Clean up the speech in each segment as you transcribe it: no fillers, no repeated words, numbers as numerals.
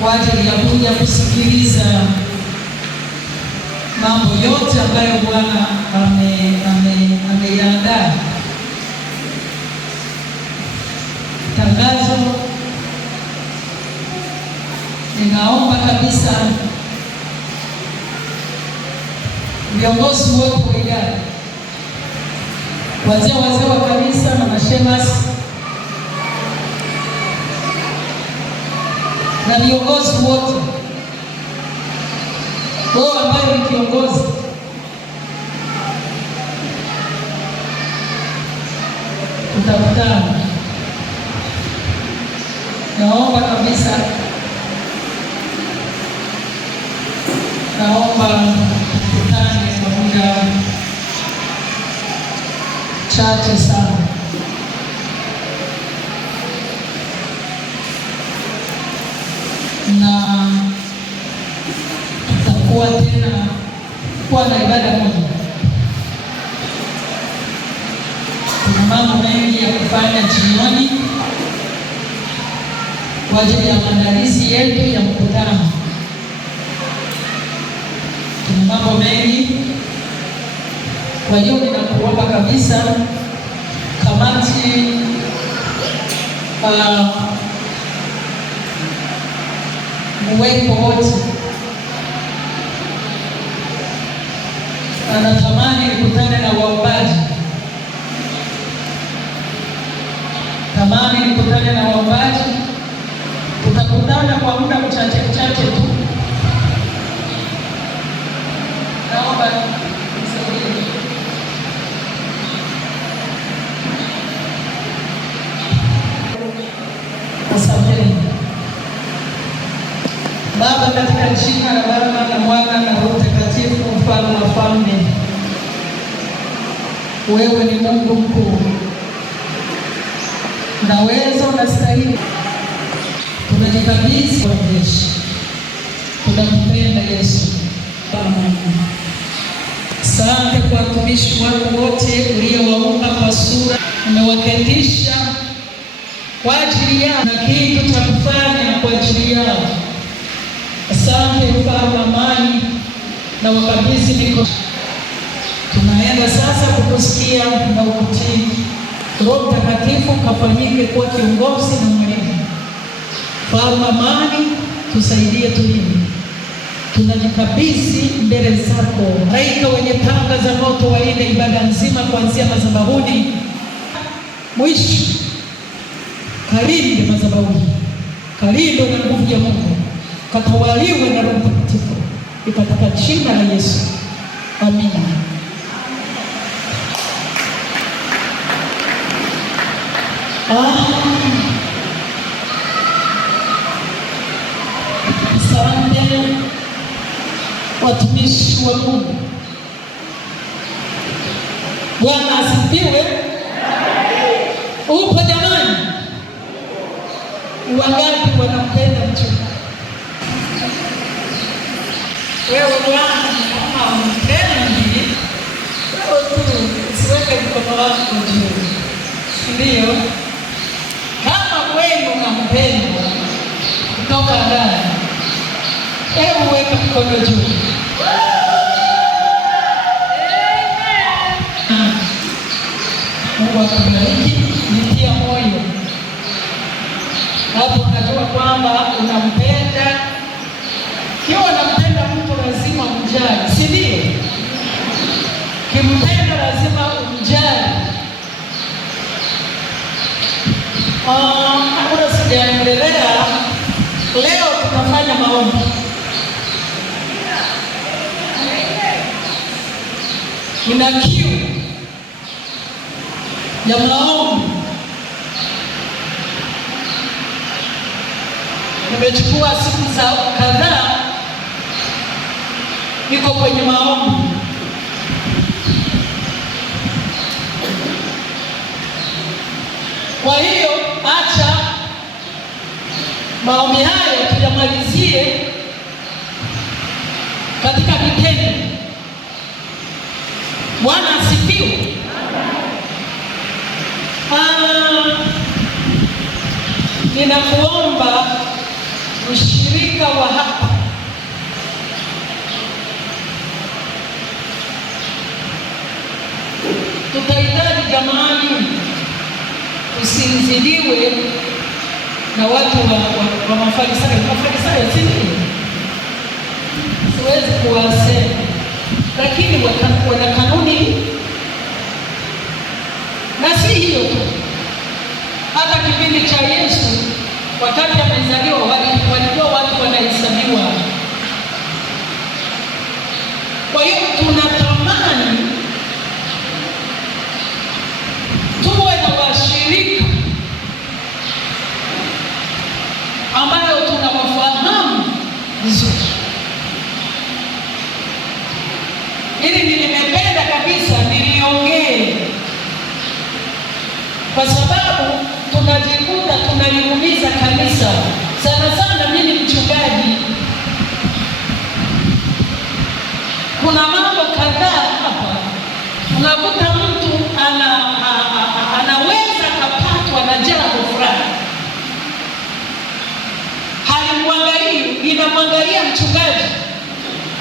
kwa ajili ya kuja kusikiliza mambo yote ambayo Bwana ameyaandaa. Tangazo, ninaomba kabisa viongozi wote wa idara, wazee wa kanisa na mashemasi na viongozi wote, wewe ambaye ni kiongozi, tutakutana. Naomba kabisa, tukutane kwa muda chache sana. Na tutakuwa tena kuwa na ibada moja. Kuna mambo mengi ya kufanya jioni kwa ajili ya maandalizi yetu ya mkutano. Kuna mambo mengi, kwa hiyo ninakuomba kabisa kamati muwepo wote. Anatamani nikutane na waombaji, tutakutana kwa muda mchache tu. Naomba nisaidie. Asanteni. Baba, katika jina la Baba na Mwana na Roho Mtakatifu, Mfalme wa falme, wewe ni Mungu mkuu, unaweza, unastahili. Tunajikabidhi kwa jeshi, tunakupenda Yesu. Asante kwa watumishi wako wote uliowaumba kwa sura, umewaketisha kwa ajili yao na kitu cha kufanya kwa ajili yao. Asante Mfalme wa amani, na wakabidhi mikono. Tunaenda sasa kukusikia na ukutii. Roho Mtakatifu kafanyike kuwa kiongozi na mwalimu. Mfalme wa amani, tusaidie, tulinde. Tunajikabidhi mbele zako. Malaika wenye panga za moto waende ibada nzima kuanzia madhabahuni mwisho. Kalinde madhabahuni, kalinde na nguvu ya Mungu, katawaliwe na Roho Mtakatifu, katika jina la Yesu. Amina. Asante watumishi wa Mungu. Bwana asifiwe. Upo jamani? Wangapi wanampenda mchungaji? Wewe Bwana kama unampendi, wewe tu usiweke mkono wako juu. Ndio, kama wewe unampenda kutoka ndani, hebu weka mkono juu. Mungu akubariki, nitia moyo. Hapo unajua kwamba unampenda. Kiwa unampenda mtu lazima umjali, si ndio? Kimpenda lazima umjali. Kabla sijaendelea, leo tutafanya maombi. Nina kiu ya maombi. Nimechukua siku za kadhaa, niko kwenye maombi. Kwa hiyo acha maombi hayo tuyamalizie katika vitendo. Bwana asifiwe. Ninakuomba ushirika wa hapa. Tutahitaji jamani, usizidiwe na watu wa Mafarisayo. Mafarisayo si nini? Siwezi kuwasema, lakini wana kanuni. Na si hiyo tu, hata kipindi cha Yesu wakati amezaliwa walikuwa watu wanahesabiwa. Kwa hiyo tunatamani tuwe na washirika ambayo tunawafahamu vizuri. Hili nimependa kabisa niliongee, kwa sababu tunajikuta tunaliumiza kanisa sana sana. Mimi mchungaji, kuna mambo kadhaa hapa unakuta mtu anaweza kapatwa na jambo fulani, halimwangalii, inamwangalia mchungaji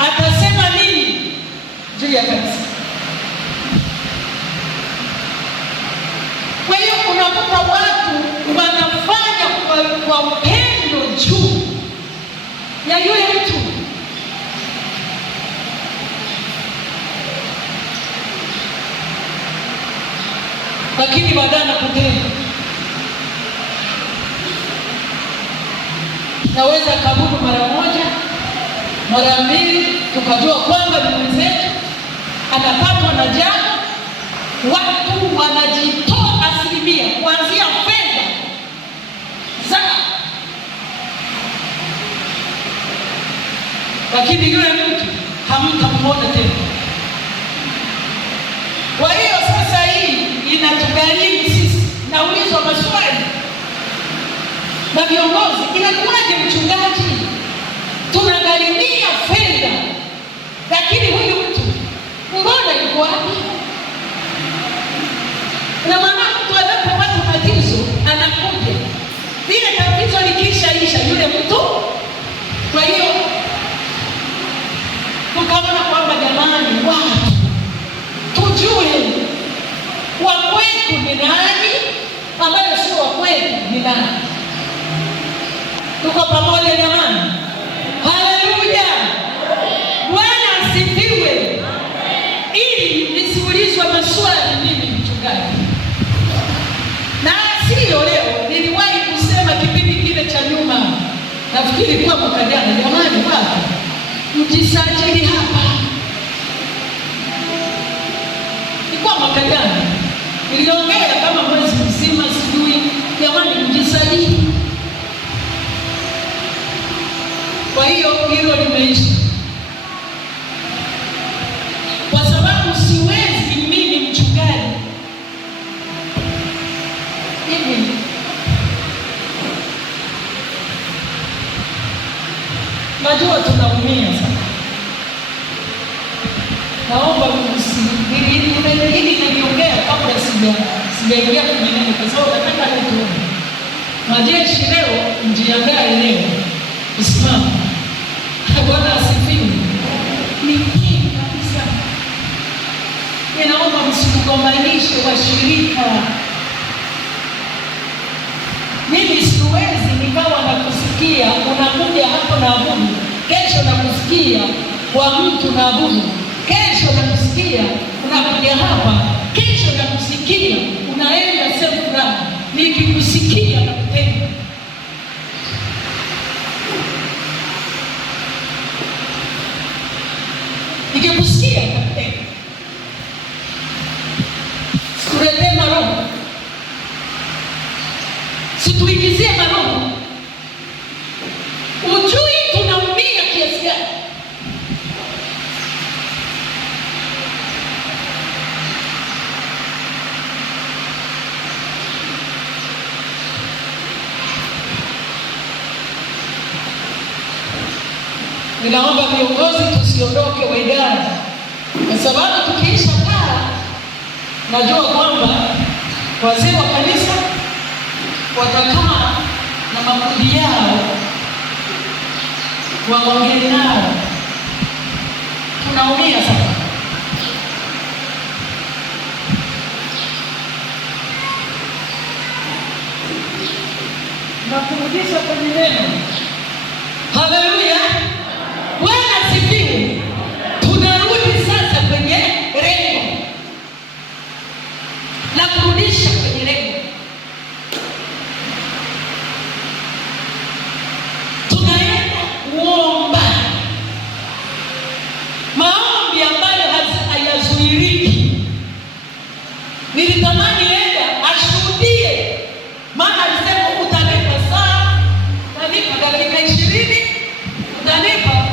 atasema nini juu ya kanisa. Kwa hiyo unakuta watu wanafanya kwa upendo juu ya yule mtu. Lakini baadaye nakutenda, naweza kabudu mara moja mara mbili, tukajua kwamba ni mwenzetu anapatwa na jambo. Watu wanajitoa asilimia kuanzia fedha zao, lakini yule mtu hamtamwona tena. Kwa hiyo sasa hii inatugharimu sisi. Naulizwa maswali na viongozi, inakuwaje mchungaji, tunagharimia fedha lakini huyu mtu mbona yuko wapi? Na maana mtu anapopata tatizo anakuja, vile tatizo likishaisha yule mtu. Kwa hiyo tukaona kwamba jamani, watu tujue wa kwetu ni nani, ambayo sio wa kwetu ni nani. Tuko pamoja jamani? Haleluya, Bwana asifiwe. Ili nisiulizwe maswali mimi mchungaji, na sio leo. Niliwahi kusema kipindi kile cha nyuma, nafikiri kwa mwaka jana, jamani, watu mjisajili hapa. Kwa mwaka jana niliongea kama mwezi mzima, sijui, jamani, mjisajili. Kwa hiyo hilo limeisha, kwa sababu siwezi mimi mchungaji hivi. Najua tunaumia sana. Naomba hili niliongea kabla sijaingia kwenye neno, kwa sababu nataka nituone majeshi leo, mjiandae leo usimama. Bwana asifiwe. Ni kweli kabisa. Ninaomba msikugombanishe washirika. Mimi siwezi nikawa nakusikia unakuja hapo na abudu, kesho nakusikia kwa mtu na abudu, kesho nakusikia unakuja hapa, kesho nakusikia unaenda sehemu fulani. Nikikusikia nakupenda. Nikikusikia nakupenda. Situletee maroho, situingizie maroho. Ujui tunaumia kiasi gani. Ninaomba viongozi tusiondoke wa idara, kwa sababu tukiisha kaa, najua kwamba wazee wa kanisa watakaa na makundi yao waongee nao. Tunaumia sasa. Na kurudisha kwenye neno. Haleluya. Bwana asifiwe. Tunarudi sasa kwenye lengo na kurudisha kwenye lengo. Tunaenda kuomba maombi ambayo hayazuiliki. Nilitamani enda ashuhudie, maana alisema utanipa saa, utanipa dakika 20, utanipa.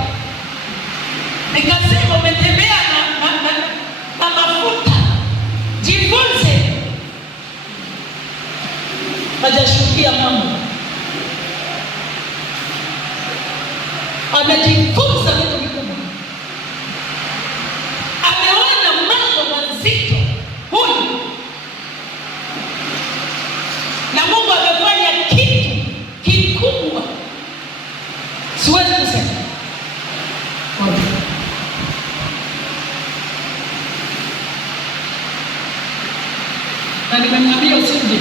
Nikasema umetembea na mafuta, jifunze. Hajashuhudia mambo, amejifunza vitu vikubwa, ameona mambo mazito huyu, na Mungu amefanya kitu kikubwa. Siwezi kusema na nimemwambia usije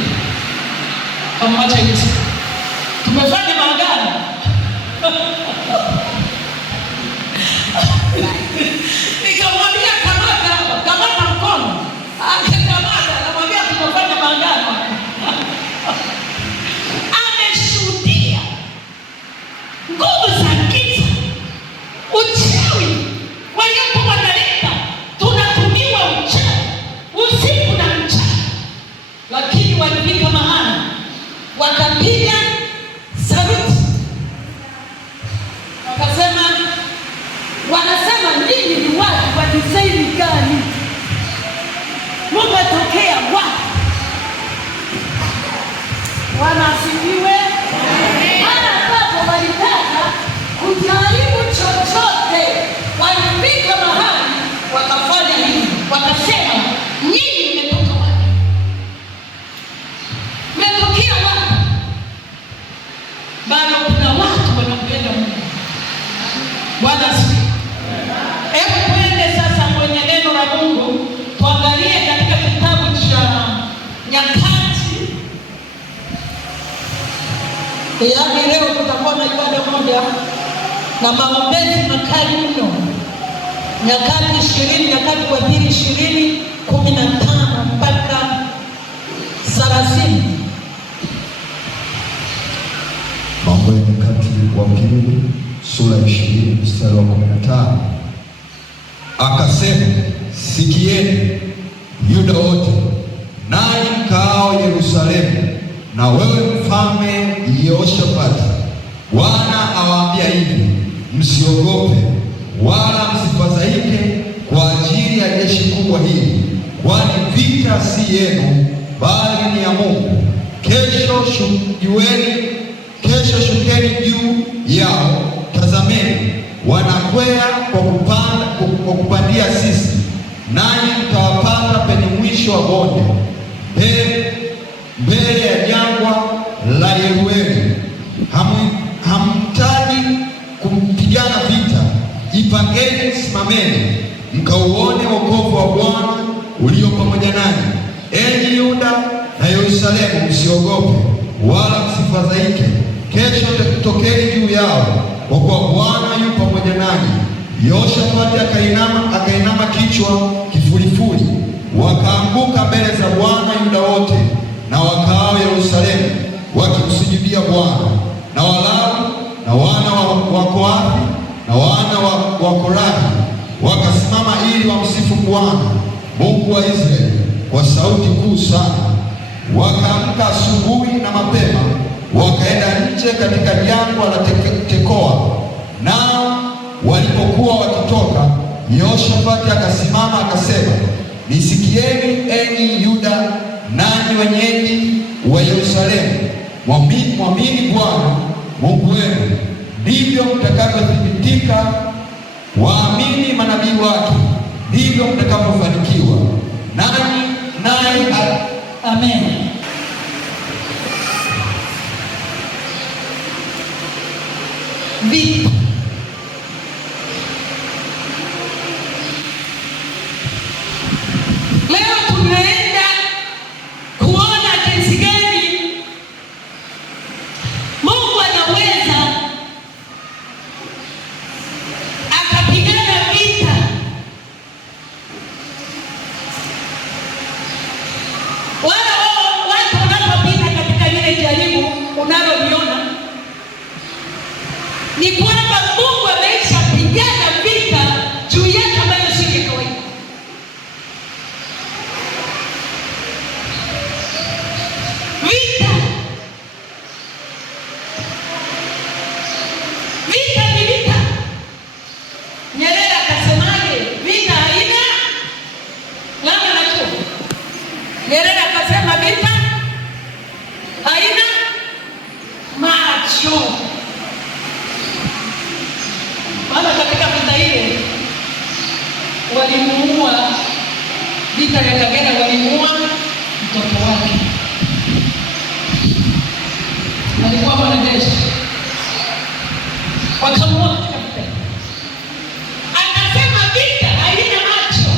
kamwacha Yesu. Tumefanya maagano nikamwambia kamata mkono, akakamata. Namwambia tumefanya maagano. Ameshuhudia nguvu za giza, uchawi waliokuwa wanaleta. Tunatumiwa uchawi usiku na mchana, lakini walifika mahali wakapiga saruti, wakasema, wanasema nyinyi ni watu wa disaini gani? Mumetokea wapi? Wanasifiwe. Hata ambapo walitaka kujaribu chochote, walifika mahali wakafanya hivi, wakasema nyinyi mmetoka wapi? Mmetokea wapi? Bado kuna watu wanampenda Mungu. Bwana asifiwe. Hebu twende sasa kwenye neno la Mungu, tuangalie katika kitabu cha Nyakati. Yaani leo tutakuwa na ibada moja na maombezi makali mno. Nyakati 20, Nyakati wa pili 20:15 mpaka 30. Mambo ya Nyakati wa pili sura 20 mstari wa 15. Akasema, sikieni Yuda wote, nanyi mkaao Yerusalemu, na wewe mfalme Yehoshafati, Bwana awaambia hivi, msiogope wala msifadhaike kwa ajili ya jeshi kubwa hili, kwani vita si yenu bali ni ya Mungu. Kesho shukeni juu yao, tazameni wanakwea kwa kupandia sisi, nanyi mtawapata penye mwisho wa bonde, mbele ya jangwa la Yerueli. Hamtaji kupigana vita. Jipangeni, simameni, mkauone wokovu wa Bwana ulio pamoja nanyi. Enyi Yuda na Yerusalemu, msiogope wala msifadhaike. Kesho tokeni juu yao, kwa kuwa Bwana yu pamoja nanyi. Yehoshafati akainama kichwa kifulifuli. Wakaanguka mbele za Bwana Yuda wote na wakaao Yerusalemu, wakimsujudia Bwana. Na Walawi na wana wa Kohathi na wana wa Korathi wakasimama ili wamsifu Bwana Mungu wa Israeli kwa sauti kuu sana. Wakaamka asubuhi na mapema, wakaenda nje katika jangwa la Tekoa. Nao walipokuwa wakitoka, Yehoshafati akasimama akasema, nisikieni enyi Yuda, nanyi wenyeji wa Yerusalemu, mwamini Bwana Mungu wenu, ndivyo mtakavyothibitika. Waamini manabii wake, ndivyo mtakavyofanikiwa. Naye amen. Vita unaloliona ni kwamba Mungu ameisha pigana vita juu yake ambayo si ya kawaida. Vita ni vita. Nyerere akasemaje? Vita haina lama na chuo. Nyerere akasema vita haina macho. Maana katika vita ile walimuua, vita ya Kagera walimuua mtoto wake. Alikuwa mwanajeshi. Wakamuua katika vita. Akasema vita haina macho.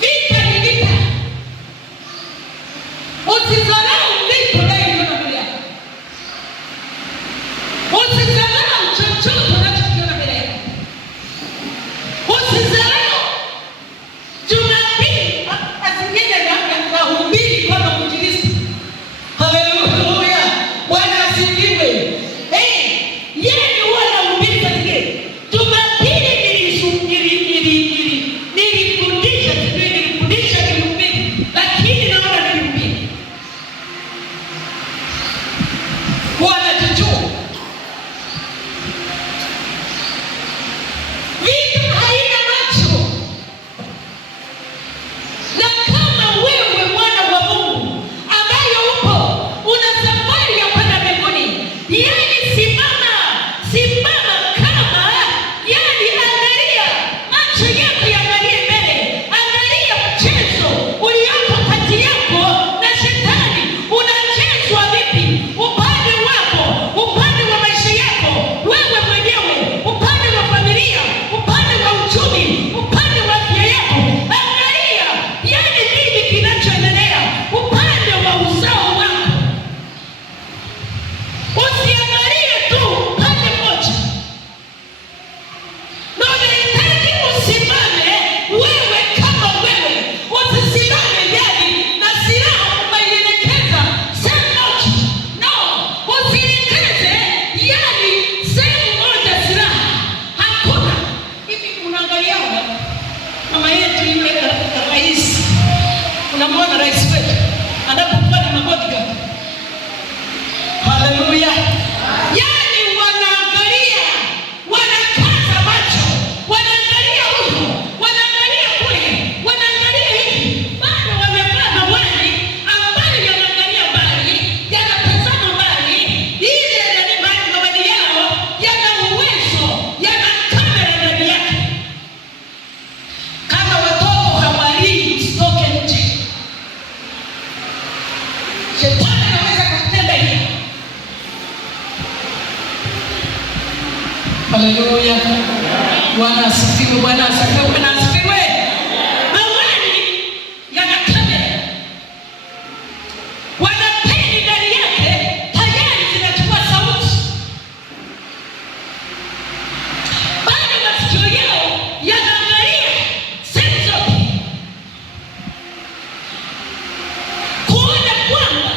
Vita ni vita. Usizarau vitu unayoiona mbele yako. Usizarau chochote unachokiona mbele yako. Usizarau Jumapili azingine na hubiri kama mwinjilisti. Haleluya. Bwana asifiwe. Yeye huwa anahubiri katika Jumapili nilifundisha nilihubiri, lakini naona nilihubiri. Wanajijua. Vita haina macho. Na kama wewe mwana wa Mungu ambaye upo una safari ya kwenda mbinguni, yani simama kama, yani angalia, macho yako yaangalie mbele. Angalia mchezo ulioko kati yako na shetani. Unachezwa vipi? Upande wako, upande wa maisha yako wewe mwenyewe, upande wa familia, upande wa uchumi, upande wa afya yako. Angalia yani nini kinachoendelea upande wa uzao wako. Usiangalie tu pande moja. Na unahitaji usimame wewe kama wewe. Usisimame yani na silaha umeielekeza sehemu moja. No, usielekeze yani sehemu moja silaha. Hakuna. Hivi unaangalia mama yetu yule rais. Unamwona rais wetu anapokuwa na mabodyguard. Haleluya. Yani wanaangalia, wanakaza macho, wanaangalia huko, wanaangalia kule, wanaangalia hivi. Bado wamevaa mawani ambayo yanaangalia mbali, yanatazama mbali. Ile yanani mawani yao yana uwezo, yana kamera ndani yake. Kama watoto hawalii usitoke nje. Shetani anaweza kukutenda hivi. Haleluya. Bwana asifiwe, Bwana asifiwe, Bwana asifiwe. Mawani yana kamera. Wana peni ndani yake tayari zinachukua sauti. Bado masikio yao yanaangalia sehemu zote. Kuona kwamba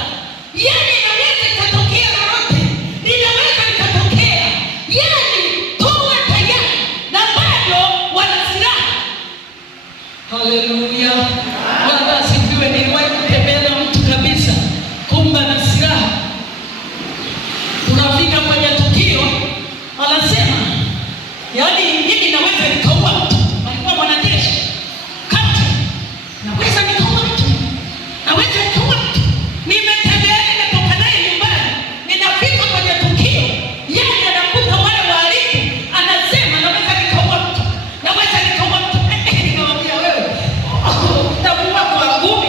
yani inaweza ikatokea lolote. Inaweza ikatokea. Yani tuwe tayari na bado wana silaha. Haleluya. Bwana asifiwe. Niliwahi kutembea na mtu kabisa, kumbe na silaha. Tunafika kwenye tukio, anasema yani mimi naweza nikaua mtu. Alikuwa mwanajeshi. Captain, naweza nikaua mtu. Naweza nikaua mtu. Nimetembea nimetoka naye nyumbani. Ninafika kwenye tukio, yeye anakuta wale wahalifu, anasema naweza nikaua mtu. Naweza nikaua mtu. Nikamwambia wewe, utaua kwa ngumi,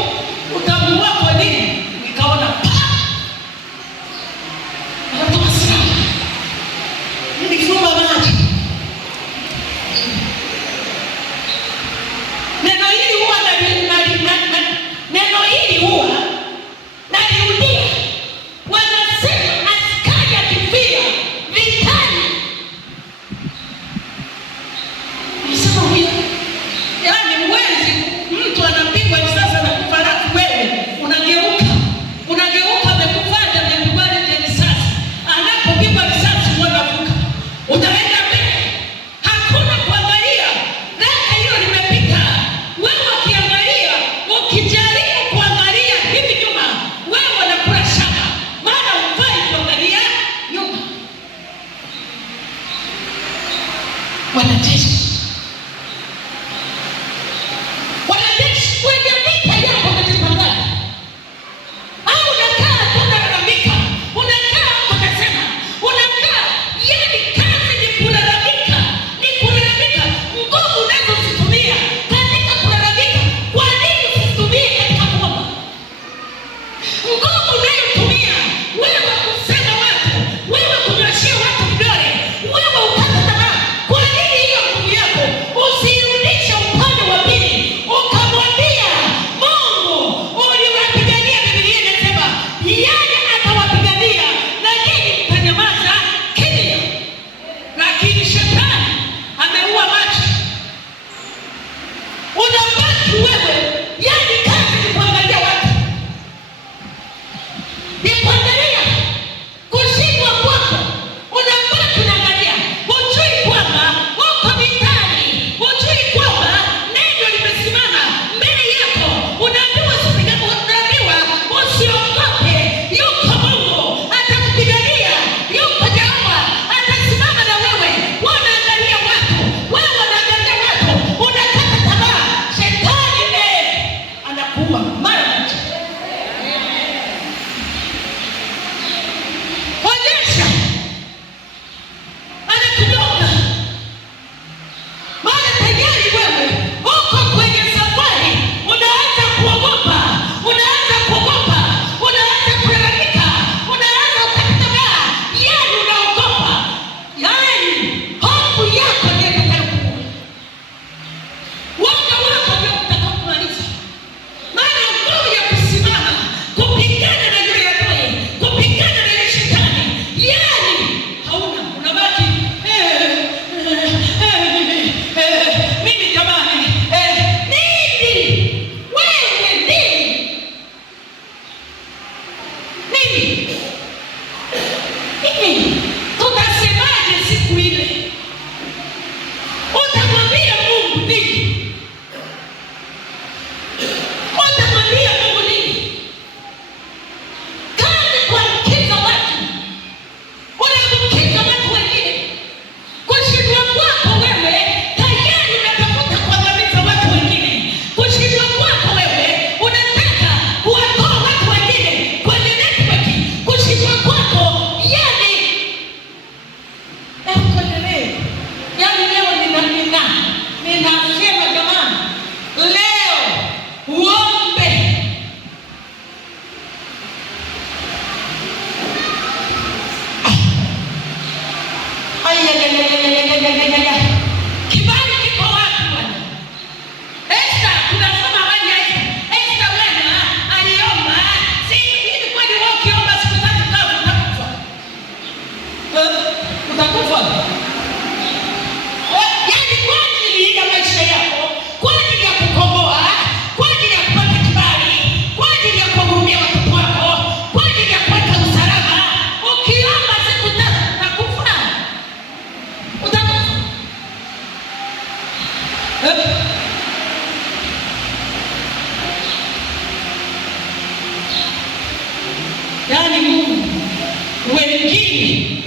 wengine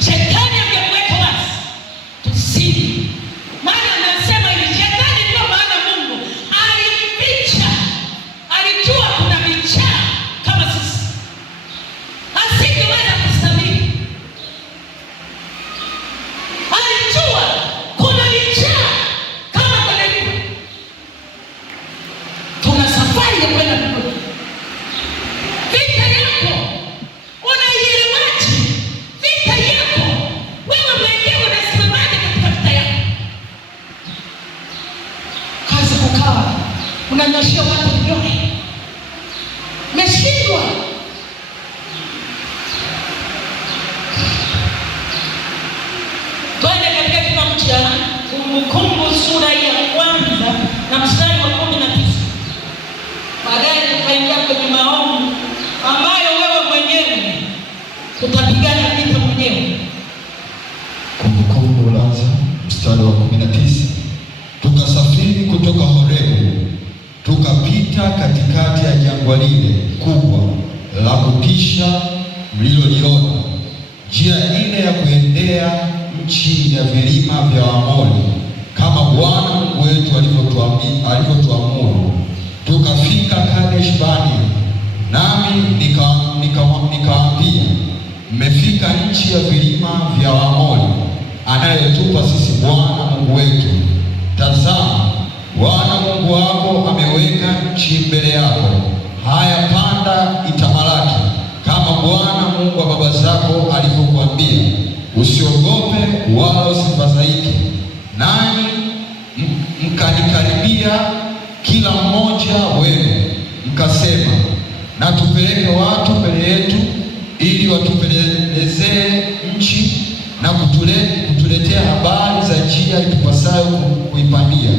shetani ameweka wazi tusini. Maana anasema hivi, shetani ndio maana Mungu alimficha, alijua kuna vichaa kama sisi, asingeweza kustamili. Alijua kuna vichaa kama Golgotha. Tuna safari ya kwenda mbinguni. Vita yako unaielewaje? Vita yako wewe mwenyewe unasimamaje katika vita yako? Kazi kukaa unanyashia watu vidole, umeshindwa. Twende katika kitabu cha Kumbukumbu sura ya kwanza na mstari wa 19. Baadaye tukaingia kwenye maombi ambayo wewe mwenyewe utapigana vita mwenyewe. Kumbukumbu lanza mstari wa 19. Tukasafiri kutoka Horebu, tukapita katikati ya jangwa lile kubwa la kutisha mliloliona, njia ile ya kuendea nchi ya vilima vya Waamori, kama Bwana Mungu wetu alivyotuamuru. Tukafika Kadesh Barnea, nami nikawaambia, mmefika nchi ya vilima vya Waamori anayetupa sisi Bwana Mungu wetu. Tazama, Bwana Mungu wako ameweka nchi mbele yako. Haya, panda itamalaki, kama Bwana Mungu wa baba zako alivyokuambia. Usiogope wala usifadhaike. Nanyi mkanikaribia kila mmoja wenu, mkasema, na tupeleke watu mbele yetu, ili watupelelezee nchi na kutuletea habari za njia itupasayo kuipandia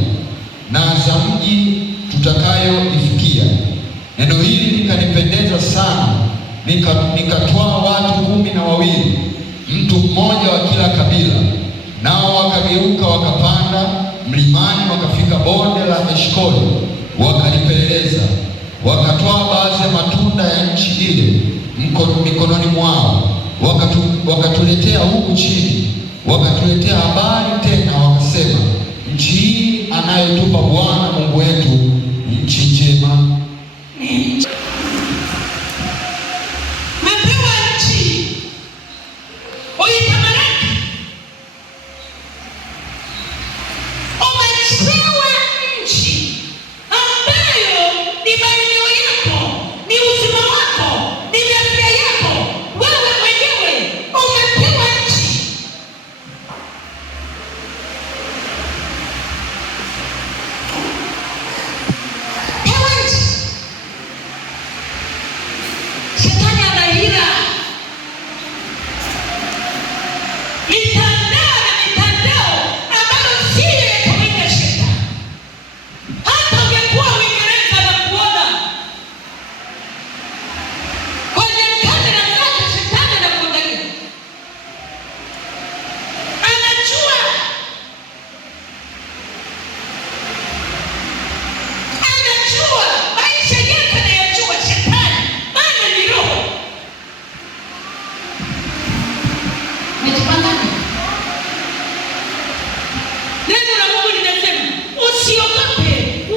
na za mji tutakayoifikia. Neno hili likanipendeza sana. Nikatwaa watu 12, mtu mmoja wa kila kabila, nao wakageuka wakapanda mlimani, wakafika bonde la Eshkoli, wakalipeleleza. Wakatwaa baadhi ya matunda ya nchi ile mikononi mwao, wakatuletea huku chini, wakatuletea habari tena, wakasema, nchi hii anayotupa Bwana Mungu wetu ni nchi njema. Mepewa nchi uitamalaki. Umepewa nchi ambayo ni maeneo yako, ni uzima wako, ni afya yako. Wewe mwenyewe umepewa nchi. Pewa nchi. Shetani anahila mitandao na mitandao ambayo siyo ya kawaida. Shetani hata ungekuwa Uingereza na kuona kwenye kamera zake, shetani anakuangalia, anajua maisha yake, anayajua shetani, maana ni roho. Umejipangana. Neno la Mungu linasema usiogope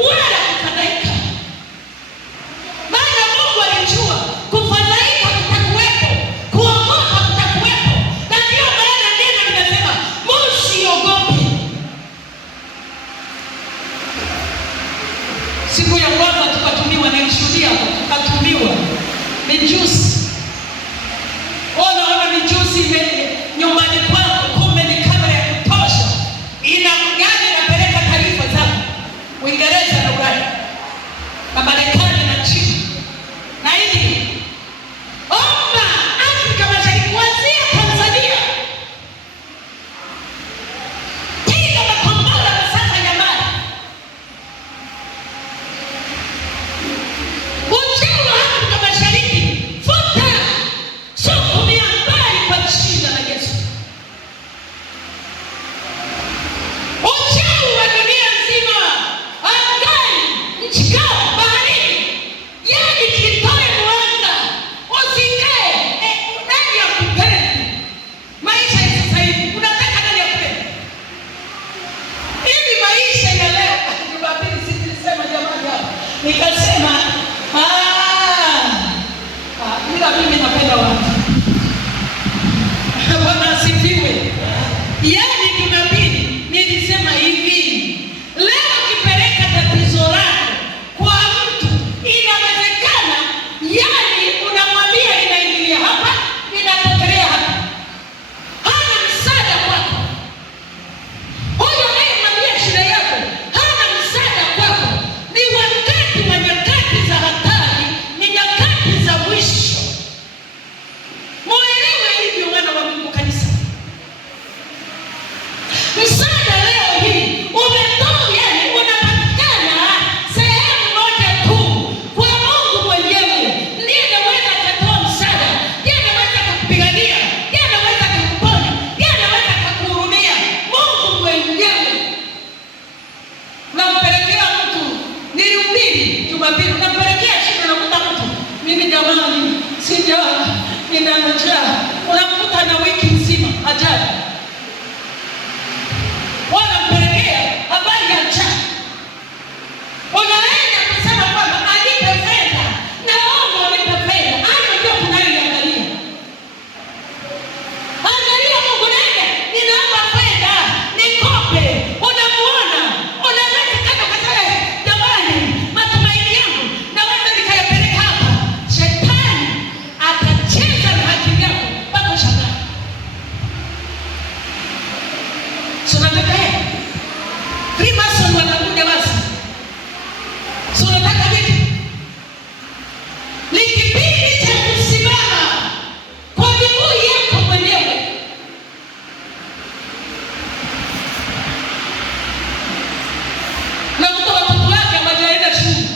wala kufadhaika, maana Mungu alijua kufadhaika kutakuwepo, kuogopa kutakuwepo, na ndio maana neno linasema msiogope. Siku ya kwanza tukatumiwa, nilishuhudia, tukatumiwa mijusi. Ona mijusi nyumbani kwako, kumbe ni kamera ya kutosha, inapeleka taarifa zako Uingereza na Ulaya na Marekani na China na India. Omba Afrika Mashariki, kuanzia Tanzania, piga makombora na sasa jamani. Uchawi wa Afrika Mashariki, futa, sukumia mbali kwa jina Nikasema ila mimi napenda watu. Bwana asifiwe. Yaani Jumapili nilisema hivi, leo ukipeleka tatizo lako kwa mtu, inawezekana yaani unamwambia inaingilia hapa, inatokelea hapa. Hana msaada kwako. Huyo anayemwambia shida yako hana msaada kwako. Ni wakati wa nyakati za hatari, ni nyakati za mwisho. Muelewe hivyo wana wa Mungu kanisa. Msaada leo hii umetoa, yani unapatikana sehemu moja tu, kwa Mungu mwenyewe. Ndiye anaweza kutoa msaada, ndiye anaweza kukupigania, ndiye anaweza kukuponya, ndiye anaweza kukuhurumia. Mungu mwenyewe. Nampelekea mtu, nilihubiri Jumapili, nampelekea shida, nakuta mtu, mimi jamani sijala, nina njaa. Unakuta na wiki nzima ajali. Wanampelekea habari ya njaa. Unaenda kusema kwamba alipe fedha, naomba alipe fedha. Hayo ndio tunayoangalia. Angalia Mungu, nenda, ninaomba fedha, nikope. Unamuona, unaweza kama kasema jamani, matumaini yangu naweza nikayapeleka hapa. Shetani atacheza na akili yako mpaka ushangae. Unataka Freemason wanakuja basi. Unataka vipi? Ni kipindi cha kusimama kwa miguu yako mwenyewe. Na kutoa watoto wake hawajaenda shule.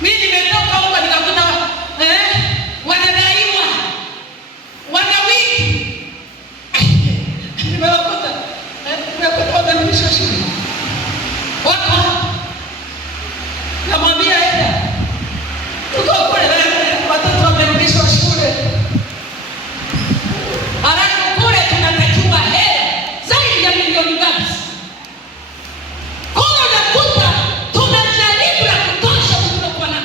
Mimi nimetoka huko nikakuta wanadaiwa, wana wiki. Nimewakuta wamenisha shule. Wako hapa. Namwambia enda. Tuko kule watoto wamerudishwa shule. Halafu kule tunatakiwa hela zaidi ya milioni ngapi? Kule unakuta tunajaribu la kutosha kutokuwa na.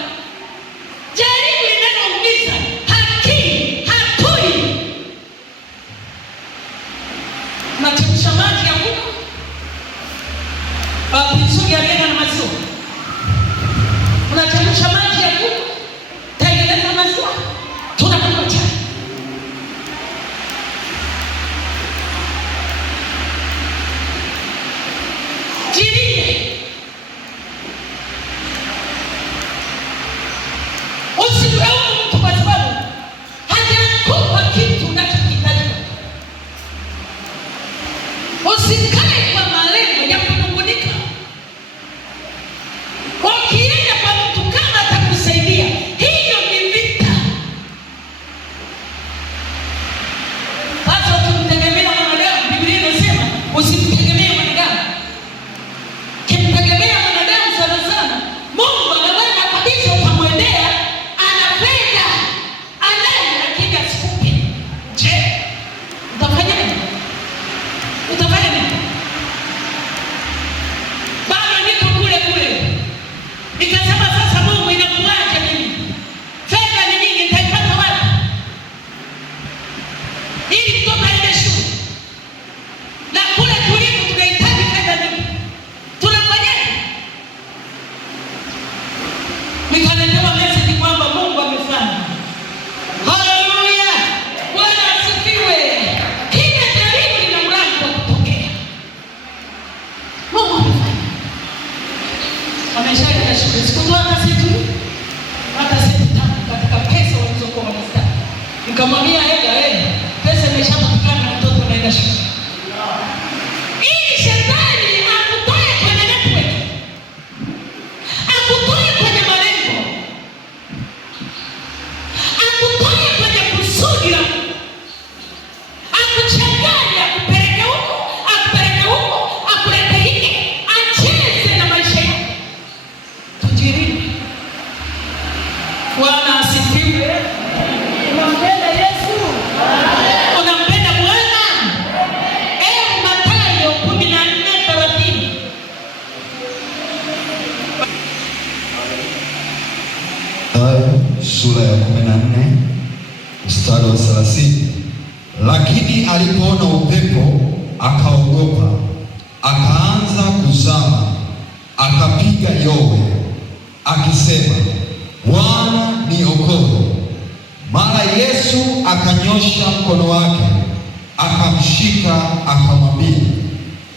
Jaribu linaloumiza, hatui. Tunachemsha maji ya kuku. Pinsugi alienda na maziwa. Unachemsha maji ya kuku, tengeneza maziwa, tunakunywa chai. Jilinde. Usimlaumu mtu kwa sababu hajakupa kitu unachokihitaji. Usikae kwa malengo ya kunungunika. Ukienda kwa mtu kama atakusaidia, hiyo ni vita. Sasa ukimtegemea mwanadamu, Biblia inasema usimtegemee mwanadamu. Ukimtegemea mwanadamu sana sana, Mungu anaweza kabisa ukamwendea, ana fedha, anaye, lakini asikupe. Je, utafanya nini? Utafanya nini? Bado niko kule kule. Nikasema sasa Mungu inakuaje mimi? Fedha ni nyingi, nitaipata wapi? Ili mtoto aende shule. Na kule tulipo tunahitaji fedha nyingi. Tunafanyaje? Nikaletewa message kwamba Mungu amefanya. Haleluya! Bwana asifiwe. Kila jaribu lina mlango wa kutokea. Mungu amefanya. Ameshaenda shule. Sikutoa hata senti 5 katika pesa walizokuwa wanastahili. Nikamwambia pesa imeshapatikana na mtoto anaenda shule. Ili shetani akutoe kwenye network, akutoe kwenye malengo, akutoe kwenye kusudi la Mungu, akuchanganye, akupeleke huko, akulete hiki, acheze na maisha yako. Tujirinde. Bwana asifiwe. Unampenda Yesu? Unampenda Bwana? Mathayo 14:30. sura ya 14 mstari wa 30. Lakini alipoona upepo akaogopa, akaanza kuzama, akapiga yowe akisema, Bwana niokoe. Mara Yesu akanyosha mkono wake akamshika, akamwambia,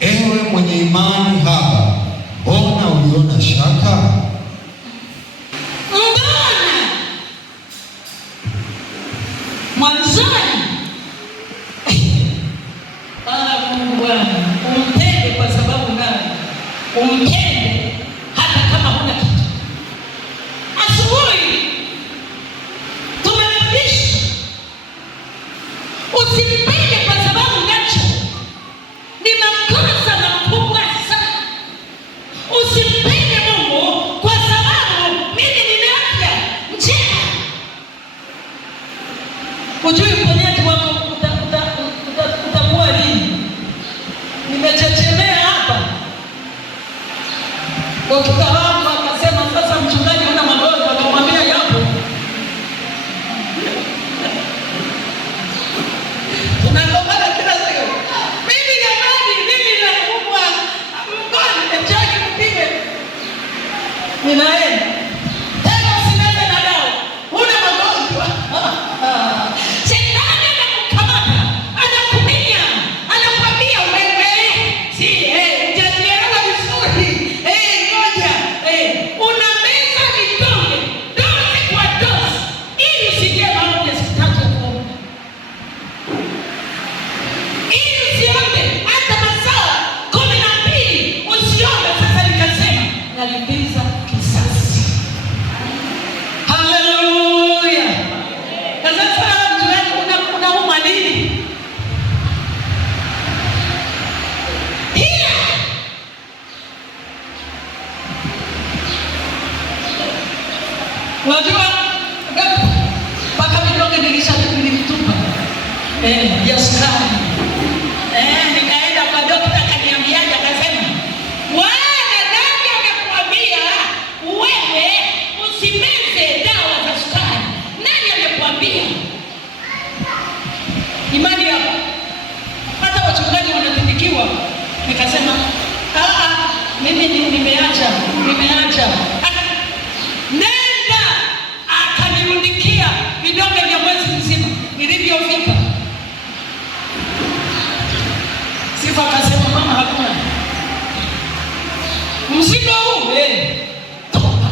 ewe mwenye imani haba, mbona uliona shaka? Mwanzoni Bwana umpende kwa sababu gani? Umpende hata kama huna kitu. Asubuhi tumefundishwa usimpende kwa sababu nacho ni makosa makubwa sana. Usimpende Mungu kwa sababu mimi nina afya njema. Ujui uponyaji wako utakuwa lini? Nimechechemea hapa. Dokta wangu akasema sasa mchungaji una magonjwa, akamwambia yapo. Tunakombana kila siku. Mimi jamani, mimi naumwa mkono, nimechaki mpige. Ninaenda. Tena usineze na dawa. Una magonjwa. Shetani anakukamata, anakuminya, anakwambia wewe si hujanielewa vizuri. Ngoja unameza vidonge dozi kwa dozi ili usije maombi sitaki kuomba, ili usiombe hata masaa 12 usiombe. Sasa nikasema nalipiza kisasi. Haleluya! Sasa unauma nini? Unajua mpaka vidonge nilimtupa ya sukari. Nikaenda kwa dokta akaniambiaje, akasema wewe nani amekuambia wewe usimeze dawa za sukari? Nani amekuambia? Imani yako. Hata wachungaji wanatindikiwa. Nikasema mimi nimeacha. Nenda akanirundikia vidonge vya mwezi mzima nilivyofika. Sifa akasema mama, hakuna mzigo huu toka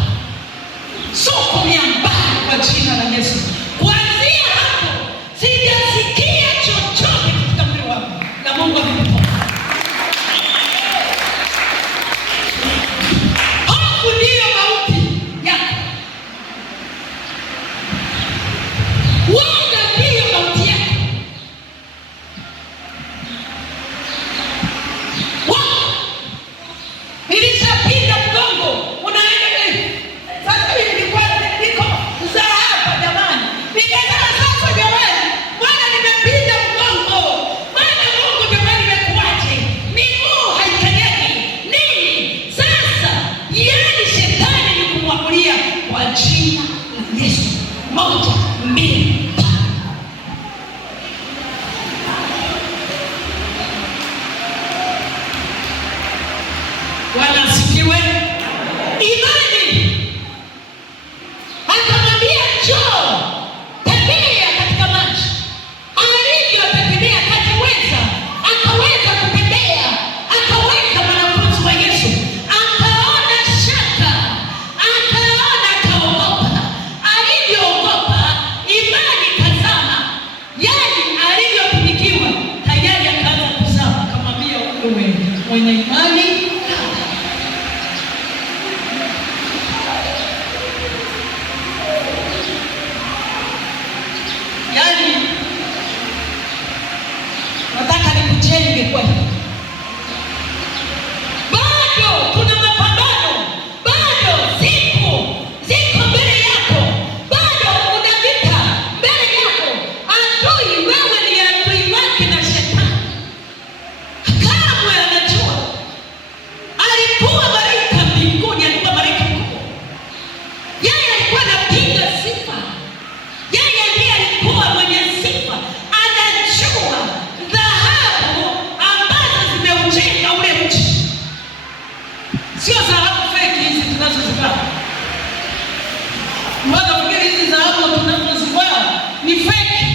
soko ni mbaya kwa jina la Yesu. Kuanzia hapo sijasikia chochote katika mwili wangu na Mungu ameniponya. Hofu ndiyo mauti yako. Woga ndiyo mauti yako. Nilishapinda mgongo. Unaenda nini? Sasa hivi nilikuwa niko mzaa hapa jamani. Nikasema sasa jamani, Bwana nimepinda mgongo. Bwana Mungu jamani, nimekuache. Miguu haikanyagi. Nini? Sasa yani shetani ni kumwamulia kwa jina la Yesu. 1, 2, 3. Wanasikiwe imani. Akamwambia njoo, tembea katika maji. Alivyotembea akaweza kutembea, akaweka wanafunzi wa Yesu. Akaona shaka, akaogopa. Alivyoogopa imani ni feki.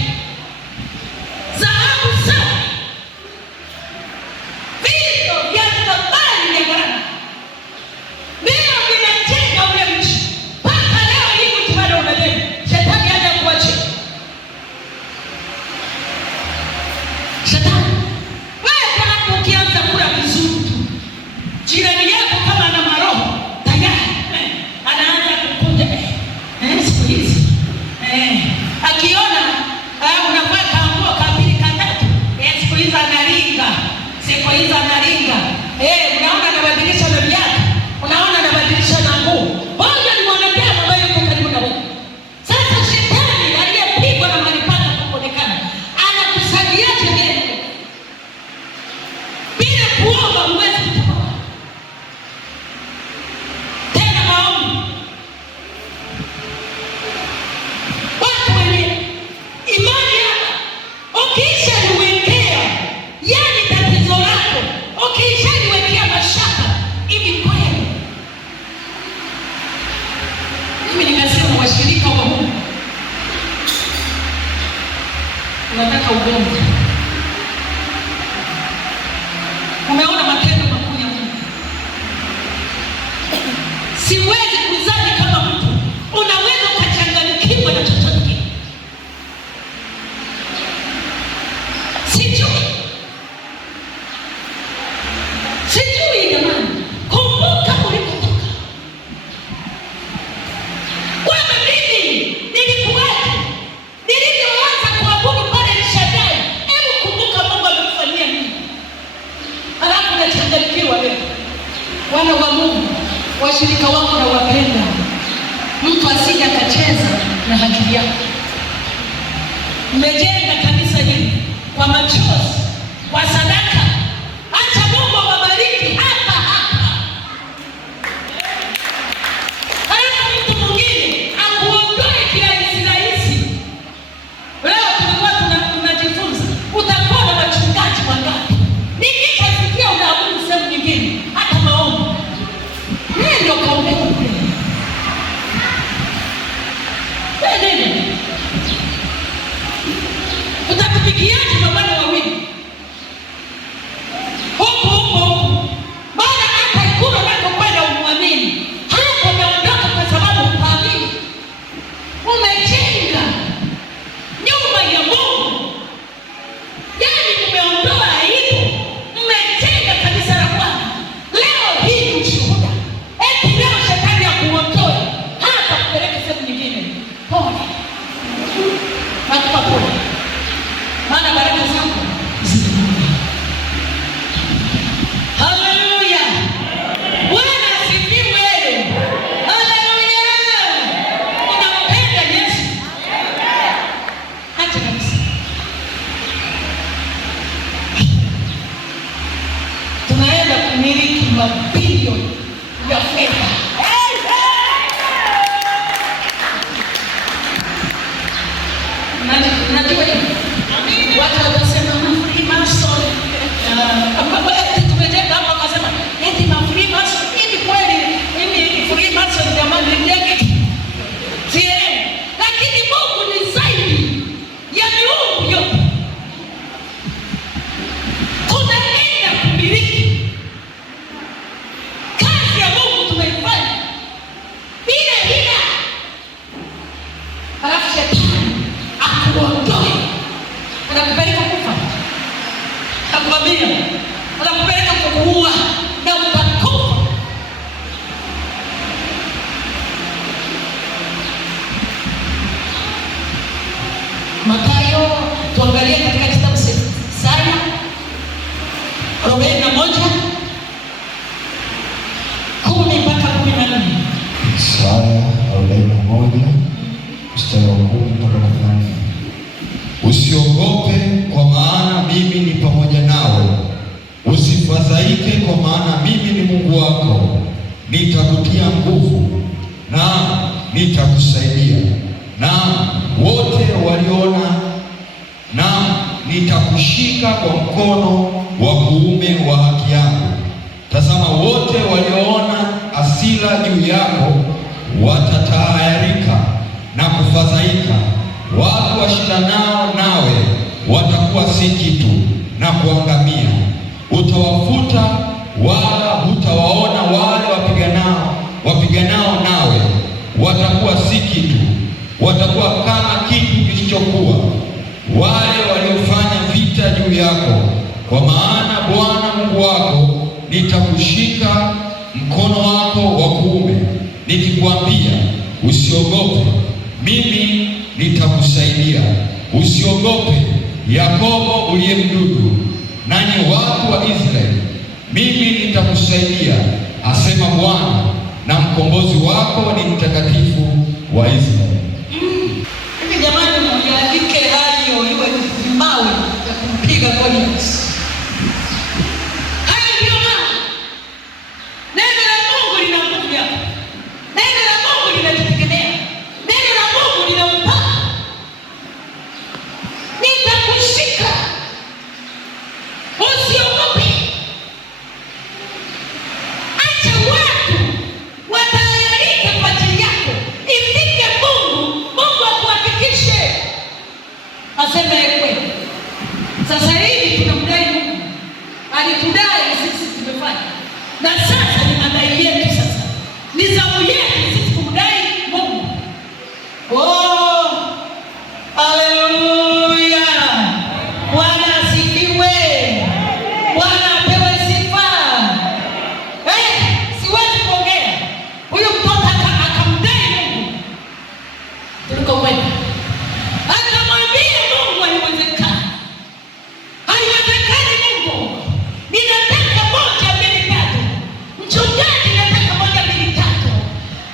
Dhahabu safi, vito vya thamani vya gharama ndio vinajenga ule mji. Mpaka leo hii bado unajenga. Shetani haja kuachia. Shetani, wewe kama ukianza kula vizuri tu, jirani yako kama ana maroho tayari anaanza kukunja siku hizi akiona unavaa kaanguo kabili katatu siku hizi analinga, siku hizi analinga unaona anabadilisha na viatu, unaona anabadilisha na nguo. Moja ni mwanadamu ambaye yuko karibu na wewe. Sasa shetani aliyepigwa na malipana kuonekana anakusaidiaje leo? Bila kuomba huwezi kutoka. Tena maombi. Watu wenye imani hapa, ukiisha niwekea, yani tatizo lako, ukiisha niwekea mashaka, hivi kweli. Mimi nimesema washirika wa Mungu, unataka ugomvi. Umeona matendo makuu ya Mungu. Siwezi kuzani kama mtu unaweza ukachanganyikiwa na chochote kile. Sijui jamani, kumbuka ulikotoka. Wewe mimi nilikuwaje? Nilivyoanza kuabudu pale Shaddai. Hebu kumbuka Mungu alikufanyia nini. Alafu unachanganyikiwa leo. Wana wa Mungu, washirika wangu na wapenda, mtu asije akacheza na haki yako. Mmejenga kanisa hili kwa machozi, kwa sadaka. Acha Mungu awabariki hapa hapa. Halafu mtu mwingine akuondoe kirahisi. Leo tulikuwa tunajifunza, utakuwa na wachungaji wangapi? Nikishasikia unaabudu sehemu nyingine, hata maombi. Yeye ndio kaombea kule. Nini? Utakupikiaje mabwana wawili? Huko. Maana hata ikulu unakokwenda umwamini. Hapo umeondoka kwa sababu upaamini. Umejenga nyumba ya Mungu. Yaani umeondoa aibu. Umejenga kanisa la Bwana. Leo hii ni ushuhuda. Eti leo shetani akuondoe hata kupeleka sehemu nyingine. Pole. Nakupa pole. Maana baraka zako zinakuja. Haleluya. Bwana asifiwe. Haleluya. Unampenda Yesu? Acha kabisa. Tunaenda kumiliki mabilioni ya fedha. Najua hivi. Watu watasema Freemason. Tumejenga hapa wakasema eti Freemason. Hivi kweli mimi Freemason jamani nijenge? Sielewi. Lakini Mungu ni zaidi ya miungu yote. Tunaenda kumiliki. Kazi ya Mungu tunaifanya. Bila hila. Halafu shetani akuondoe. Anakupeleka kufa. Nakwambia, anakupeleka kukuua na utakufa. Mathayo, tuangalie katika kitabu cha Isaya 41 10 mpaka 14. Isaya 41 mstari wa 10 mpaka 14. Usiogope kwa maana mimi ni pamoja nawe. Usifadhaike kwa maana mimi ni Mungu wako. Nitakutia nguvu na nitakusaidia. Na wote waliona na nitakushika kwa mkono wa kuume wa haki yangu. Tazama, wote walioona hasira juu yako watatahayarika na kufadhaika, watu washindanao nawe watakuwa si kitu na kuangamia. Utawafuta wala hutawaona, wale wapiganao nawe watakuwa si kitu, watakuwa kama kitu kisichokuwa, wale waliofanya vita juu yako. Kwa maana Bwana Mungu wako nitakushika mkono wako wa kuume, nikikwambia usiogope, mimi nitakusaidia. Usiogope Yakobo uliye mdudu, nanyi watu wa Israeli, mimi nitakusaidia, asema Bwana, na mkombozi wako ni mtakatifu wa Israeli. Hivi jamani, mniandike hayo iwe mawe ya kumpiga Goliath. Hayo ndio maana neno la Mungu lina nguvu yake. Neno la Mungu linatutegemea. Neno la Mungu linampa. Nitakushika. Usiogope. Acha watu watayarike kwa ajili yako. Ifike Mungu akuhakikishe. Aseme kweli. Sasa hivi tunamdai Mungu. Alitudai sisi tumefanya. Na sasa ni madai yetu sasa. Ni zamu yetu sisi kumdai Mungu. Oh! Haleluya! Bwana asifiwe. Bwana apewe sifa. Siwezi kuongea. Huyu mtoto akamdai Mungu. Tuliko kwenda. Akamwambia Mungu haiwezekani. Haiwezekani Mungu. Ninataka 1, 2, 3. Mchungaji nataka 1, 2, 3.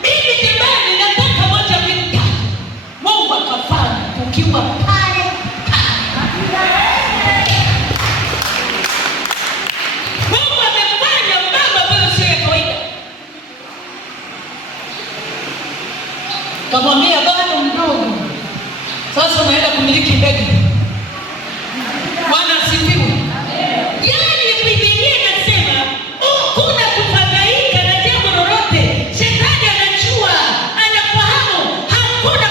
Mimi jamani nataka 1, 2, 3. Mungu akafanya tukiwa pale pale. Mungu amefanya mambo ambayo sio ya kawaida. Kamwambia bado mdogo. Sasa unaenda kumiliki ndege. Bwana asifiwe. Yaani Biblia inasema kuna kufadhaika na jambo lolote. Shetani anajua, anafahamu, hakuna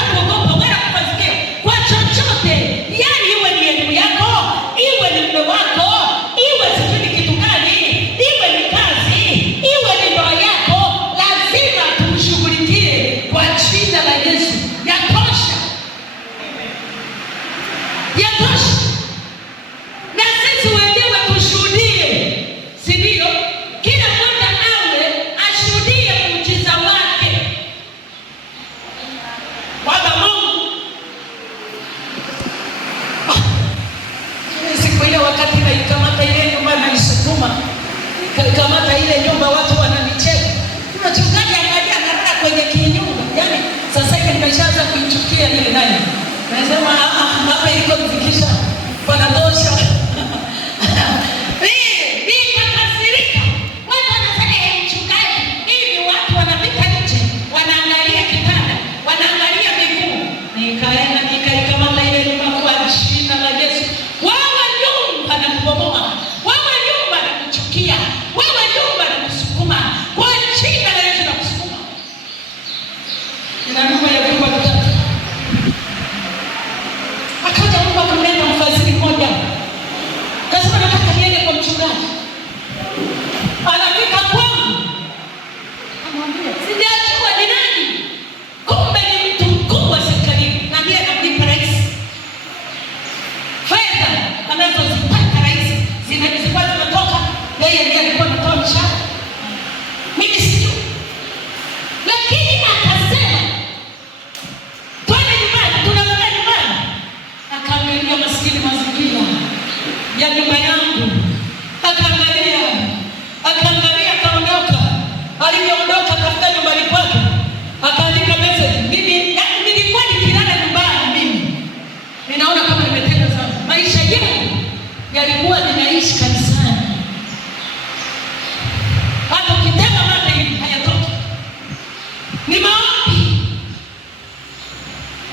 kuogopa wala kufadhaika kwa chochote. Yaani iwe ni elimu yako, iwe ni mume wako, iwe sijui ni kitu gani, iwe ni kazi, iwe ni ndoa yako, lazima tumshughulikie kwa jina la Yesu. Yatosha. Yatosha. Na sisi wenyewe tushuhudie. Si ndio? Kila mmoja awe ashuhudie muujiza wake. Baba Mungu. Siku ile wakati naikamata ile nyumba naisukuma. Kamata ile nyumba watu wananicheka. Mchungaji angalia anataka kwenye kinyumba. Yaani sasa hivi nimeshaanza kuichukia ile nani. Nasema hapa iko kufikisha panatosha. Nikakasirika. Watu wanasema mchungaji, hivi watu wanapita nje, wanaangalia kitanda, wanaangalia miguu. Nikaenda nikaikamata ile nyumba kwa jina la Yesu. Wewe nyumba na kubomoa. Wewe nyumba na kuchukia. Wewe nyumba na kusukuma. Kwa jina la Yesu na kusukuma. Nina nyumba ya vyumba vitatu. Akaja Mungu akamleta mfadhili mmoja. Kasema nataka niende kwa mchungaji. Anafika kwangu. Anamwambia, sijajua ni nani. Kumbe ni mtu mkubwa serikalini. Na ndiye anamlipa rais. Fedha anazozipata rais zilikuwa zinatoka. Yeye ndiye alikuwa anatoa mshahara. Mimi sijui. Lakini akasema, twende nyumbani, tunakwenda nyumbani. Akaangalia maskini mazingira ya nyumba yangu. Akaangalia akaondoka. Alivyoondoka katika nyumbani kwake, akaandika message. Mimi nilikuwa nikilala nyumbani mimi. Ninaona kama nimetenda sana. Maisha yangu yalikuwa ninaishi kanisani. Hata ukitema mate hivi hayatoki. Ni maombi.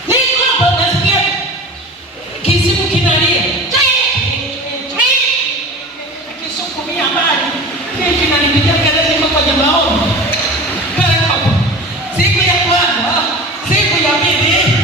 Niko hapo nasikia kisimu kinalia. Akisukumia mbali. Hii kinanipigia kelele kwa maombi. Siku ya kwanza, siku ya pili,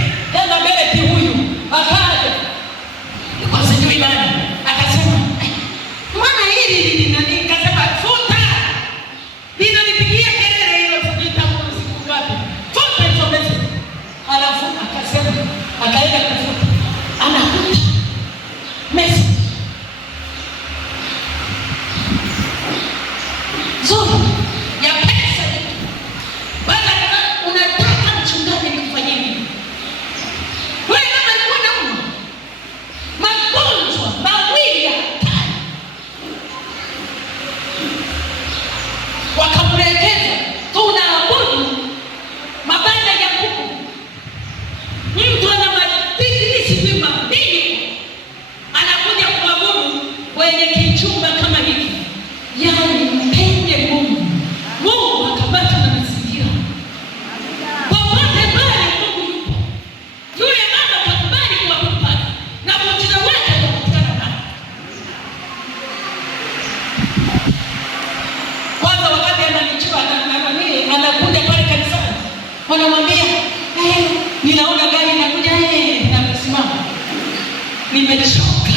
wanamwambia ninaona gari inakuja, nasimama, nimechoka,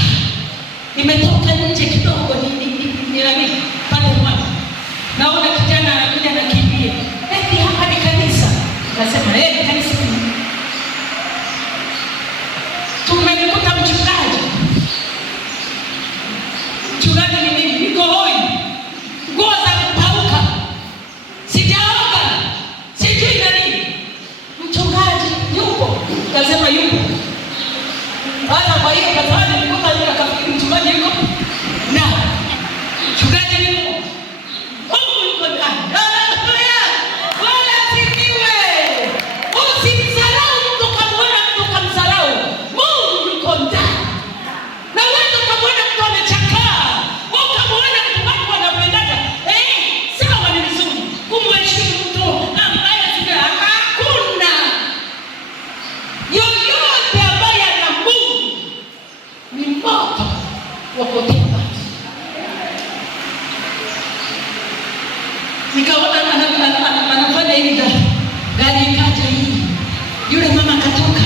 nimetoka nje kidogo, nilami pande moja, naona kijana anakuja anakimbia, hapa ni kanisa. Nasema kanisa. Tumekuta mchungaji ni mimi, niko hoi, nguo za kupauka, sijaoga, sijui nani. Mchungaji yupo, nasema yupo. Hata kwa hiyo katani nilikuwa nikafikiri mchungaji yuko na mchungaji yupo. Mungu yuko ndani. Haleluya. Bwana asifiwe. Usimsahau mtu kamwona mtu kamsahau. Mungu yuko ndani. Na wewe ukamwona mtu amechakaa, ukamwona mtu wako anapendana. Sawa, ni vizuri kumheshimu mtu ambaye hakuna yoyote ambaye ana Mungu ni moto wa kutoka. Nikaona anafanya hivi, gari ikaja hii, yule mama akatoka,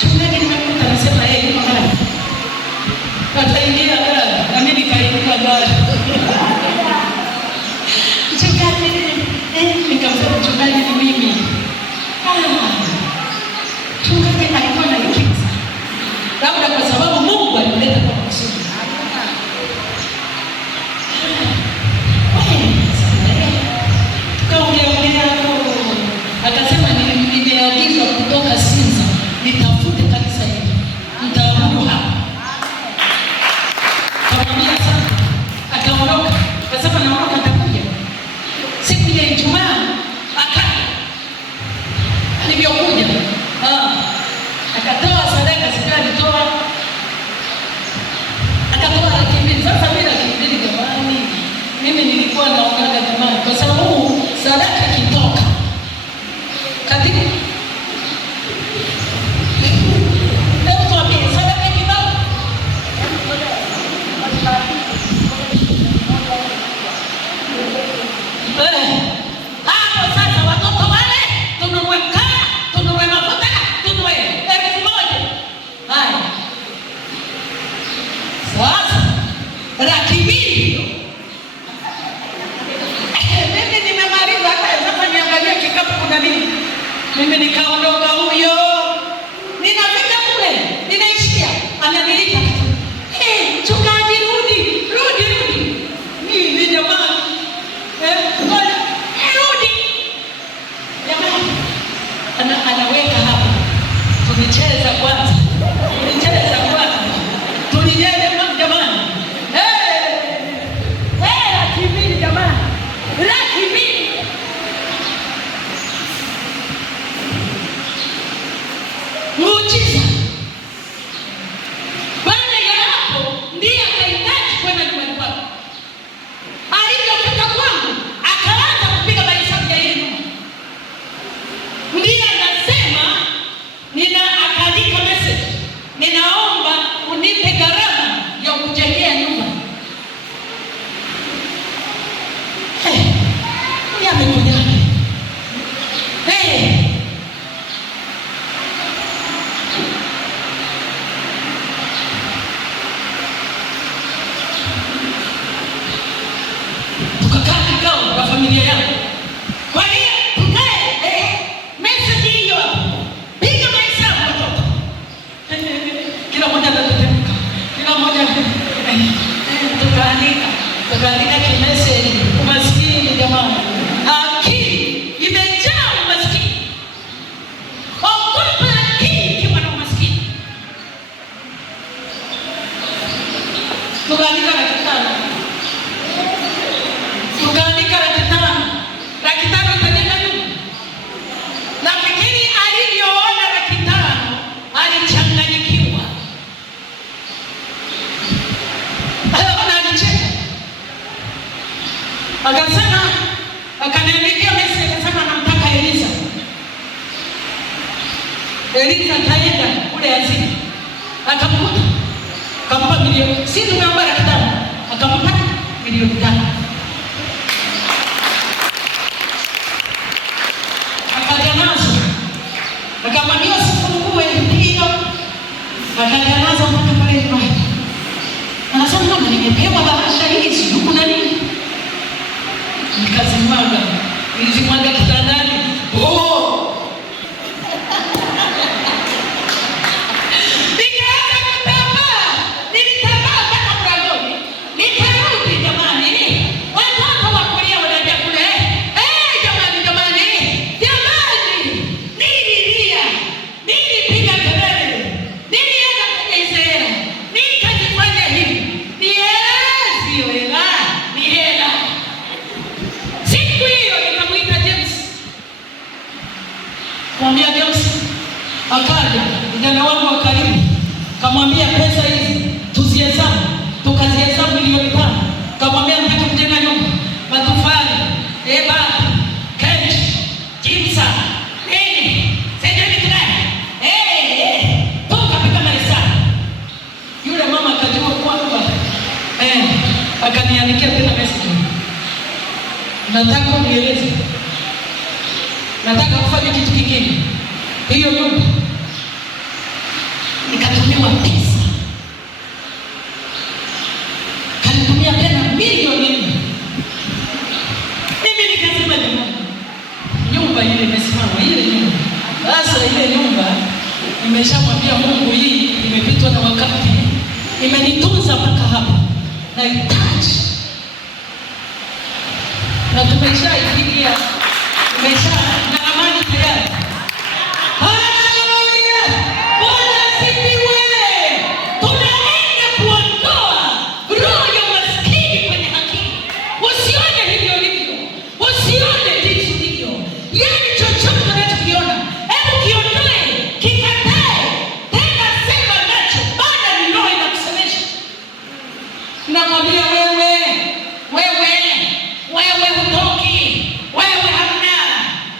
chungaji nimekuta, anasema yuko gari, ataingia gari, na mimi nikaingia gari. Chungaji nikamsema chungaji ni mimi. Chungaji alikuwa ananikiza, labda kwa sababu Mungu alimleta kwa kusudi. Tukaongea hapo, akasema nimeagizwa kutoka Sinza nitafute kanisa hili, nitaabudu hapa. Akamwambia sana, akaondoka, akasema naondoka, nitakuja siku ya Ijumaa. Akaja, alivyokuja akatoa sadaka, sikalitoa, akatoa 2,000. Sasa mimi 2,000 jamani, mimi nilikuwa naongaga jamani, kwa sababu sadaka kitoka katika sadaka kitoka hapo. Sasa watoto wale tununue mkaa, tununue mafuta, tununue 1,000. Haya sasa 200,000 mimi nimemaliza. Sasa niangalia kikapu kuna nini, mimi nikaondoka. Huyo ninafika kule, ninaishia ananilipa, chungaji rudi mimi jamani, rudi jamani, anaweka hapa, tulicheza kwanza, tulicheza jamani, 2,000 jamani, 2,000. Muujiza. Baada ya hapo ndiye akahitaji kwenda nyumbani kwake. Alipofika kwangu akaanza kupiga mahesabu ya ile nyumba. Ndiye anasema akaandika message, ninaomba unipe gharama ya kujengea nyumba. Amekuja tukakaa kikao na familia yangu. Kwa hiyo tukae message hiyo, piga mahesabu watoto, kila mmoja anatetemeka, kila mmoja tukaandika kimessage. Umaskini jamani, akili imejaa umaskini. Ogopa akili ikiwa na umaskini. Tukaandika 500,000, tukaandika 500,000. 500,000 itajenga nyumba. Nafikiri alivyoona 500,000 alichanganyikiwa, alicheka, akasema, akaniandikia message, akasema namtaka Eliza kaenda kule Azini, akamkuta, akampa milioni, si tumeomba 500,000, akampa milioni 5. Akaja nazo Akamwambia usifungue, ndio. Akatanaza mpaka pale nyumbani. Anasema mama, nimepewa bahasha hizi, huko na nini? Nilizimwaga kitandani. Mwambia James, akaja kijana wangu wa karibu, kamwambia pesa hizi tuzihesabu, tukazihesabu milioni 5. Kamwambia nataka kujenga nyumba, matofali, kenchi, jimsa, nini, sejeni tunai. Tukapika mahesabu. Yule mama akajua kwamba akaniandikia tena message. Nataka unieleze. Nataka kufanya kitu kingine. Hiyo nyumba nikatumiwa pesa. Kanitumia tena milioni 4. Mimi nikasema nyumba ile imesimama, ile nyumba. Sasa ile nyumba nimeshamwambia Mungu, hii imepitwa na wakati. Imenitunza mpaka hapa. Nahitaji. Na tumeshaifikia. Na amani tayari. Haleluya! Bwana asifiwe. Tunaenda kuondoa roho ya maskini kwenye akili. Usione hivyo hivyo. Usione jinsi hivyo. Yaani chochote unachokiona, hebu kiondoe, kikatae. Tena sema nacho, baada ni roho inakusemesha. Namwambia wewe hutoki.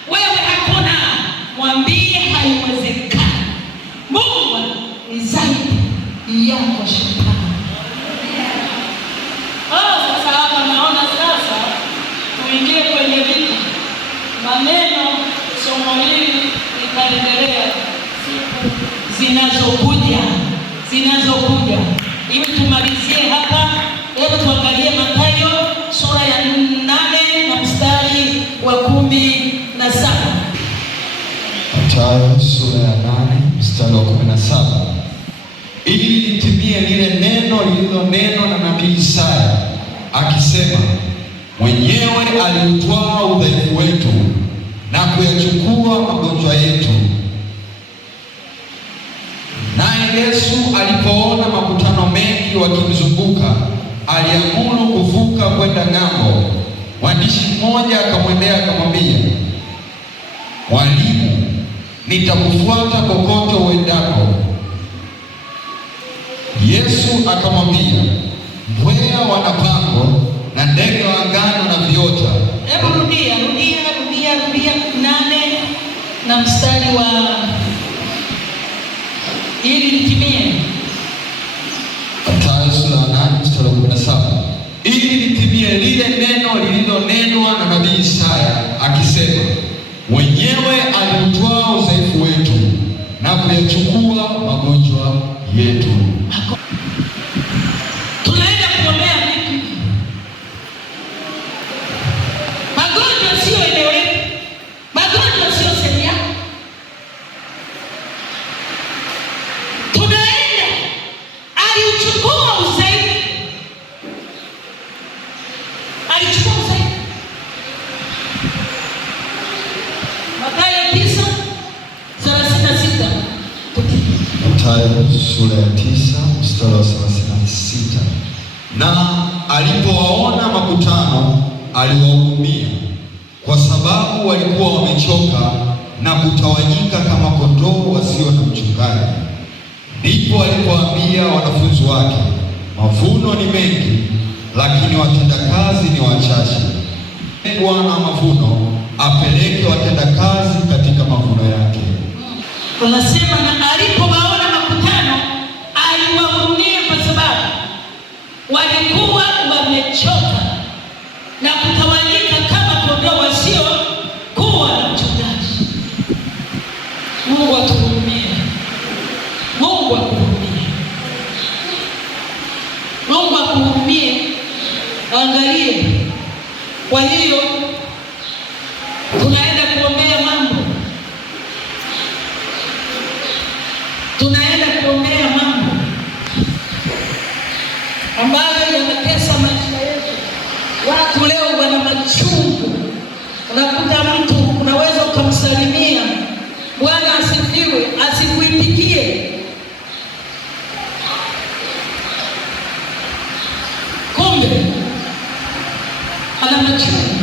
Wewe hakuna. Mwambie haiwezekani. Mungu ni zaidi yako shetani. Sasa hapa naona sasa tuingie kwenye vita. Maneno somo hili litaendelea siku zinazokuja. Ili tumalizie hapa, hebu tuangalie Mathayo sura ya 8 na mstari wa 17. Mathayo sura ya 8 mstari wa 17. Ili litimie lile neno lililonenwa na nabii Isaya akisema, mwenyewe aliutwaa udhaifu wetu na kuyachukua magonjwa yetu. Naye Yesu alipoona makutano mengi wakimzunguka, aliamuru kuvuka kwenda ng'ambo. Mwandishi mmoja akamwendea akamwambia, Mwalimu, nitakufuata kokote uendako. Yesu akamwambia, mbweha wana pango na ndege wa angani na viota. Hebu rudia 8 na mstari wa ili litimie. Mathayo sura ya 8 mstari wa 17. Ili litimie lile neno lililonenwa na nabii Isaya akisema, mwenyewe aliutwaa udhaifu wetu na kuyachukua magonjwa yetu. Tunaenda kuombea vipi? Magonjwa sio eneo letu. Magonjwa sio sehemu yako. Tunaenda aliuchukua udhaifu. Alichukua udhaifu. Mathayo 9:36. Mathayo sura ya 9 mstari wa 36. Na alipowaona makutano aliwahurumia, kwa sababu walikuwa wamechoka na kutawanyika kama kondoo wasio na mchungaji. Ndipo alipoambia wanafunzi wake, mavuno ni mengi, lakini watendakazi ni wachache. Bwana wa mavuno apeleke watendakazi katika mavuno yake. Tunasema na alipowaona makutano aliwahurumia, kwa sababu walikuwa wamechoka na kutawanyika kama kondoo wasio kuwa na mchungaji. Mungu hiyo tunaenda kuombea mambo, ambayo yanatesa maisha yetu. Watu leo wana machungu. Unakuta mtu unaweza ukamsalimia, Bwana asifiwe, asikuitikie. Kumbe ana machungu.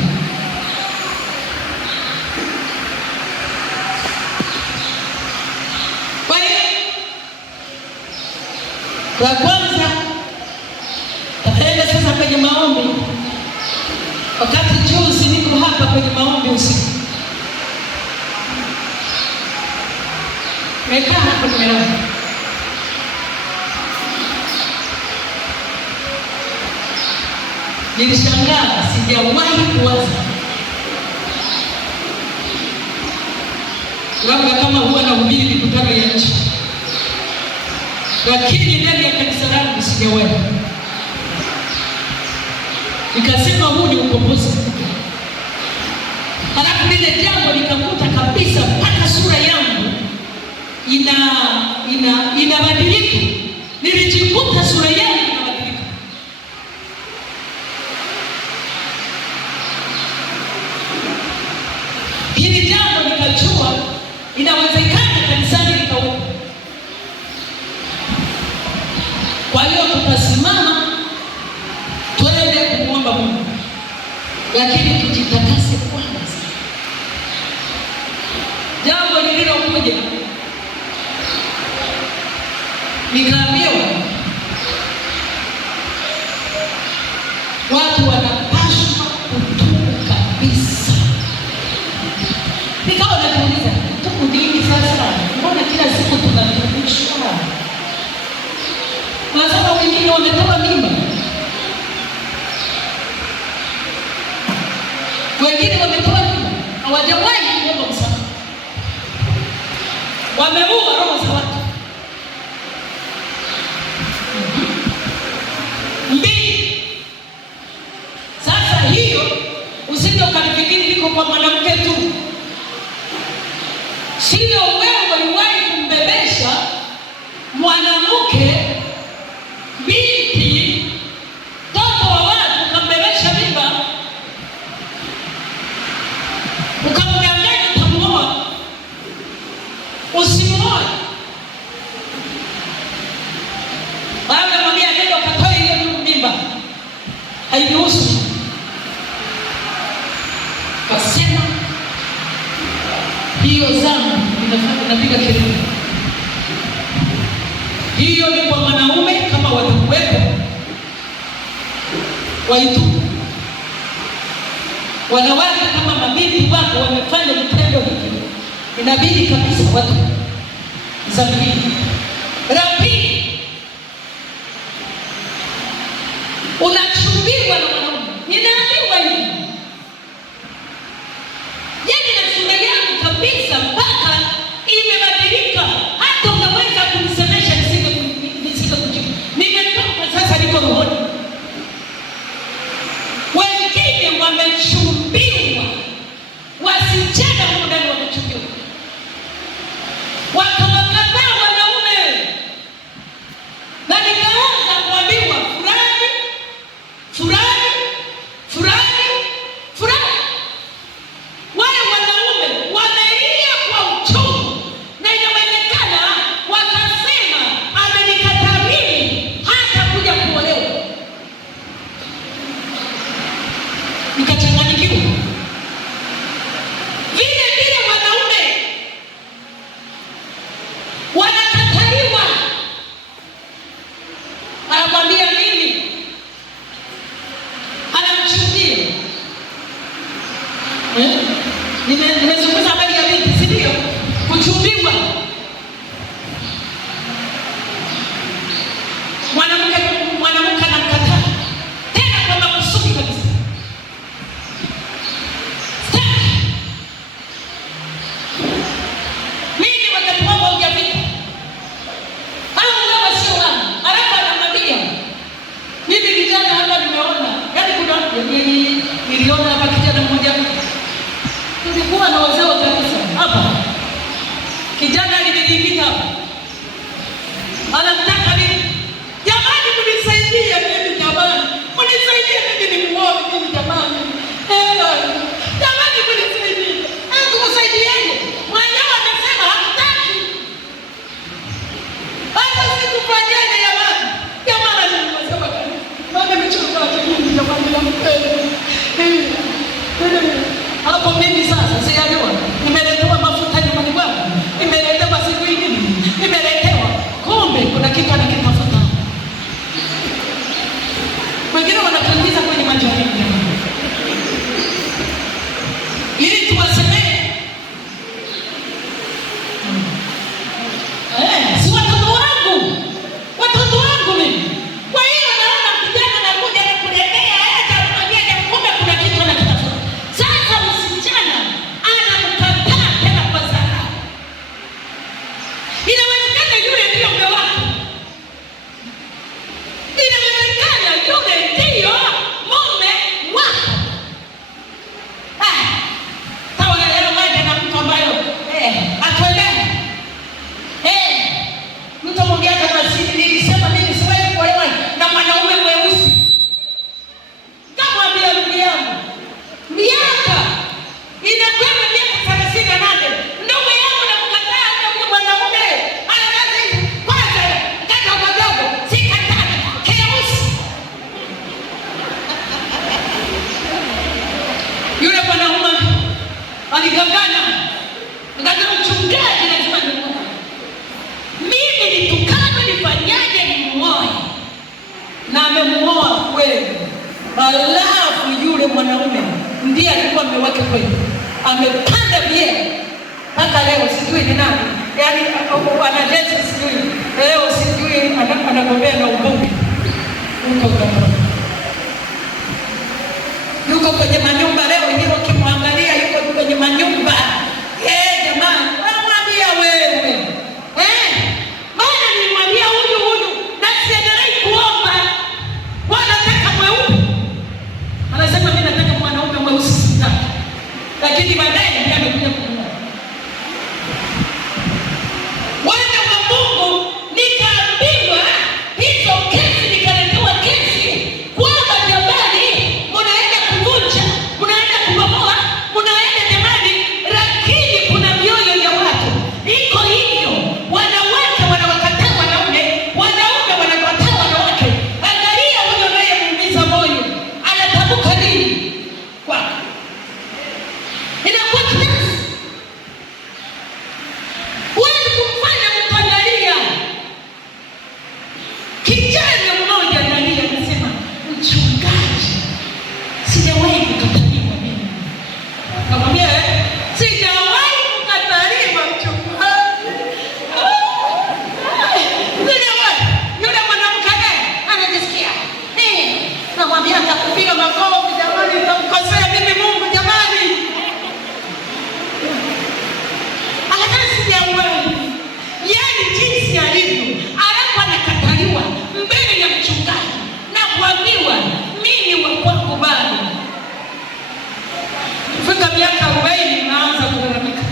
Kwa hiyo kwa kwanza taenda sasa kwenye maombi. Wakati juzi niko hapa kwenye maombi usiku, mekaa hapa nimelala. Nilishangaa, sijawahi kuwaza labda kama huwa nahubiri mikutano ya nchi, lakini ndani ya kanisa langu sijawahi. Nikasema huu ni ukombozi. Halafu lile jambo nikakuta kabisa mpaka sura yangu inabadilika. Nilijikuta sura yangu inabadilika. Hili jambo nikajua inawezekana kanisani likawepo. Kwa hiyo tutasimama twende kumwomba Mungu, lakini tujitakase kwanza. Jambo lililokuja nikaambiwa watu wanapaswa kutubu kabisa. Nikawa najiuliza, tubu nini sasa? Mbona kila siku tunatubishwa? Nasema wengine wametoa mimba, wengine wametoa mimba, hawajawahi kuomba msamaha, wameua roho za watu. Mbili, sasa hiyo usije ukanifikiri liko kwa mwanamke tu. Sio wewe uliwahi kumbebesha mwanamke, binti, mtoto wa watu, ukambebesha mimba, ukamdanganya utamuoa, usimuoe. Baada ya mwambia nenda ukatoe hiyo mimba, hairuhusu. Kasema hiyo zangu inapiga kelele. Hiyo ni kwa wanaume, kama watakuwepo waitu. Wanawake kama mabinti wako wamefanya vitendo hiki, inabidi kabisa watu zamini. Rapi, unachumbiwa na wanaume. Ninaambiwa hivi, yaani na sura yangu kabisa mpaka imebadilika. Hata unaweza kunisemesha nisije kujibu. Nimetoka sasa, niko rohoni. Wengine wamechumbiwa, wasichana ndani wamechumbiwa, wakawakataa wanaume. Na nikaanza kuambiwa fulani fulani fulani Nilikuwa na wazee wa kanisa hapa. Kijana aliniingia hapa. Anataka nini? Jamani mnisaidie mimi jamani. Mnisaidie mimi nimuoe mimi jamani. Jamani mnisaidie. Tukusaidieni. Mwenyewe amesema hataki. Hata sikufanyeni jamani. Jamani nimesema kani. Mama nimechoka tena jamani nampenda. Hapo mimi sasa sijajua. Nimeletewa mafuta nyumbani kwangu. Nimeletewa siku nyingine. Nimeletewa. Kumbe kuna kitu anakitafuta. Wengine wanatangiza kwenye majaribu. Ili tuwasemee. Si watoto wangu. Watoto wangu mimi. Kwa hiyo naona kijana anakuja kukuletea hata mmoja kumbe kuna kitu anakitafuta. Sasa msichana anamkataa tena kwa dharau. Inawezekana yule ndio mume wako. Inawezekana yule ndio mume wako. Sawa leo wewe na mtu ambaye atoelewe. Mtu mwingine kama sisi nilisema mimi siwezi kuolewa na mwanaume mweusi. Kama bila ndugu yangu. Miaka inakwenda miaka 38. Ndugu yangu namkataa huyo mwanaume. Anaweza kwanza kaka mdogo sikataka keusi. Yule mwanaume aligangana. Ngana mchungaji lazima nimuoe. Mimi nitukana nifanyaje nimuoe? Na amemuoa kweli. Alafu yule mwanaume ndiye alikuwa mume wake kweli. Amepanda vyeo. Hata leo sijui ni nani. Yaani anajeshi sijui. Leo sijui anagombea na ubunge. Yuko kwenye manyumba leo hiyo ukimwangalia yuko kwenye manyumba. Jamani, anamwambia wewe. Maana nilimwambia huyu na siendelee kuomba. Wanataka mweupe. Anasema mimi nataka mwanaume mweusi sitaki. Lakini baadaye ndiye amekuja kununua. Wana wa Mungu nikaambiwa hizo kesi nikaletewa kesi kwamba jamani mnaenda kuvunja, mnaenda kubomoa, mnaenda jamani, lakini kuna mioyo ya watu. Iko hivyo, wanawake wanawakataa wanaume, wanaume wanakataa wanawake. Angalia huyo anayemuumiza moyo. Anatamka nini? Kwako. Inakuwa kiasi. Huwezi kumfanya mtu analia. Kijana mmoja analia anasema, mchungaji, sijawahi kukataliwa mimi. Akamwambia, sijawahi kukataliwa mchungaji. Sijawahi. Yule mwanamke anajisikia. Namwambia atakupiga makofi jamani, nitamkosea mimi Mungu jamani. Anataka sijawahi. Yaani jinsi alivyo, alafu anakataliwa mbele ya mchungaji na kuambiwa mimi wa kwako bado. Kufika miaka 40 naanza kulalamika.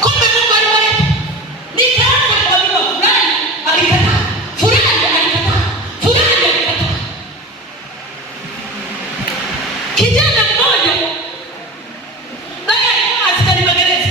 Kumbe Mungu aliweka. Nikaanza kuambiwa fulani alikataa, fulani alikataa, fulani alikataa. Kijana mmoja baada ya askari magereza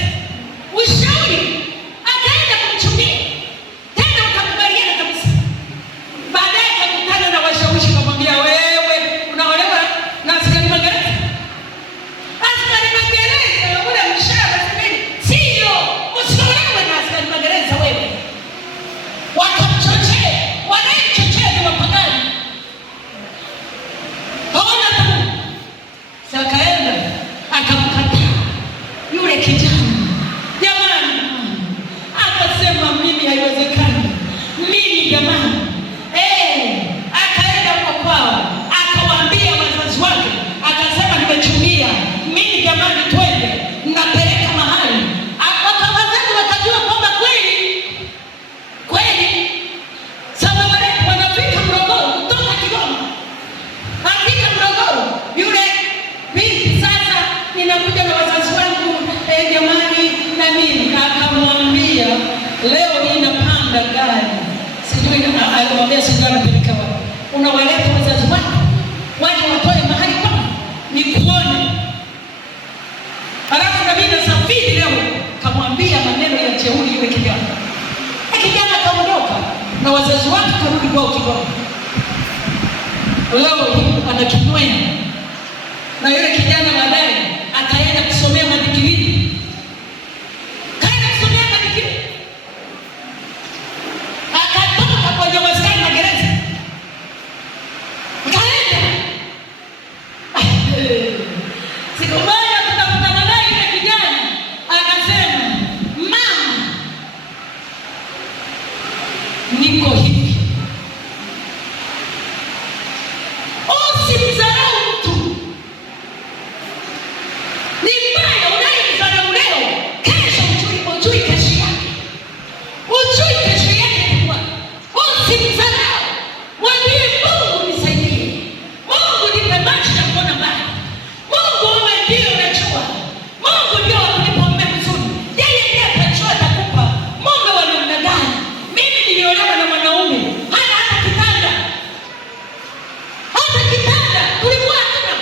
wazazi wake karudi kwao Kigoma. Leo anakinywea na yule kijana baadaye ataenda kusomea madigrii. Kaenda kusomea madigrii. Akatoka kwenye maskani magereza. Kaenda. Siku moja tukakutana naye yule kijana akasema, "Mama, niko hivi." Usimdharau mtu. Ni mbaya unayemdharau leo, kesho ujui kesho yake. Ujui kesho yake kwa. Usimdharau. Mwambie Mungu nisaidie. Mungu nipe macho ya kuona mbali. Mungu wewe ndio unajua. Mungu ndio akunipa mume mzuri. Yeye ndiye atajua atakupa mume wa namna gani. Mimi niliolewa na mwanaume hana hata kitanda. Hata kitanda tulikuwa hatuna.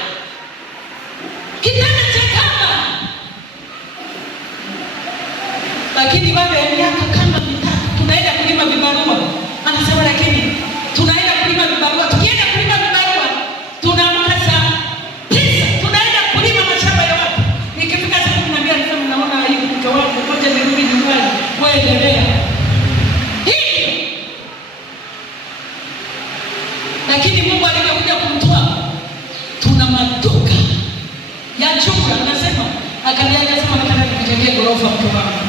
Kitanda cha kamba. Lakini baada ya miaka kama mitatu tunaenda kulima vibarua. Anasema lakini tunaenda kulima vibarua. Tukienda kulima vibarua tunaamka saa 9 tunaenda kulima mashamba ya watu. Nikifika saa 12 anasema naona aibu mke wangu, ngoja nirudi nyumbani. Wewe endelea. Hii. Lakini Mungu alikuja kumtoa. Tuna maduka ya jumla. Anasema akasema nataka nikujengee ghorofa mke wangu.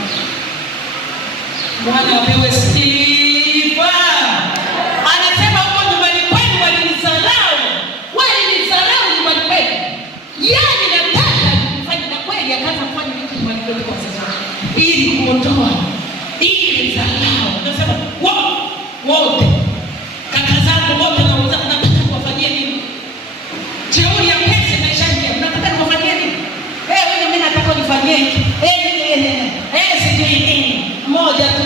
Bwana apewe sifa. Anasema huko nyumbani kwenu walinidharau. Walinidharau nyumbani kwenu. Yaani nataka kufanya na kweli akaanza kufanya vitu nyumbani kwetu kwa sasa. Ili kuondoa ili dharau. Anasema wote kaka zangu wote na wenzangu nataka kuwafanyia nini? Jeuri ya pesa maishani yangu nataka kuwafanyia nini? Wewe mimi nataka unifanyie hiki. Sijui nini. Moja tu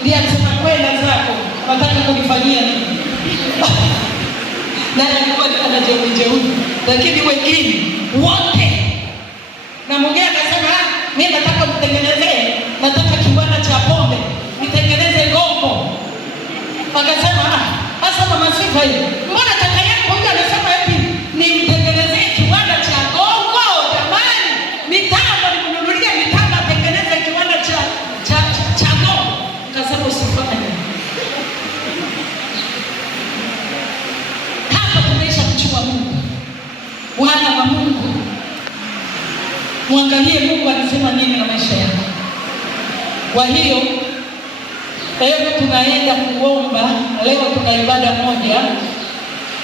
ndiye anasema kwenda zako nataka kunifanyia nini? Na alikuwa ana jeuri. Lakini wengine wote na mwingine akasema mimi nataka kutengenezea, nataka kiwanda cha pombe, nitengeneze gongo. Akasema sasa mama sifa hii. Mbona kaka yako huyu anasema eti nimtengenezee kiwanda cha gongo? Jamani, mitambo nimnunulie mitambo atengeneze kiwanda cha gongo. Akasema usifanye. Hapa tunaisha mchua Mungu. Wana wa Mungu. Muangalie Mungu anasema nini na maisha yako. Kwa hiyo leo tunaenda kuomba. Leo tuna ibada moja,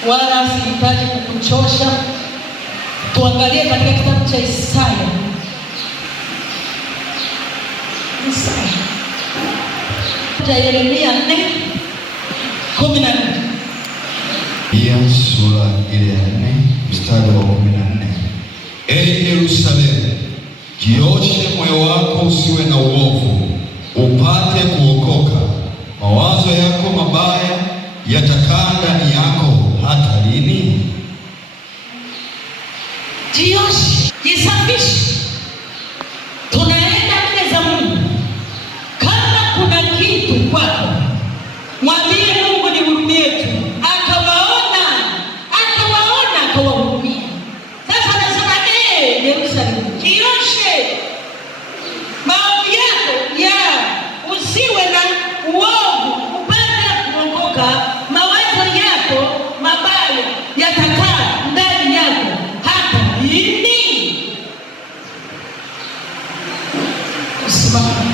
wala sihitaji kukuchosha. Tuangalie katika kitabu cha Isaya. Yeremia 4:14. Pia sura ile ya 4 mstari wa 14. Ee Yerusalemu, jioshe moyo wako usiwe na uovu, upate kuokoka. Mawazo yako mabaya yatakaa ndani yako hata lini? Jioshe, jisafishe. Tunaenda mbele za Mungu. Kama kuna kitu kwako, mwambie Mungu nihurumie tu. Akawahurumia. Sasa anasema Yerusalemu, jioshe. Maovu yako usiwe na uovu, upate kuokoka. Mawazo yako mabaya yatakaa ndani yako hata lini? Usimame.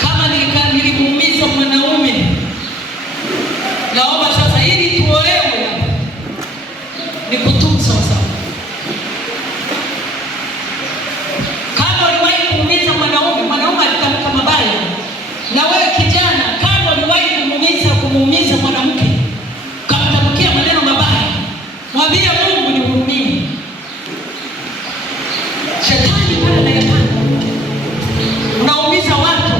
Kama nilimuumiza mwanaume, naomba sasa ili tuolewe ni kutunza sawa. Kama uliwahi kuumiza mwanaume alitamka mabaya, na wewe kijana kama uliwahi kumuumiza mwanamke, kamtamkia maneno mabaya, mwambie Mungu nihurumie. Shetani pale anayepanda. Unaumiza watu,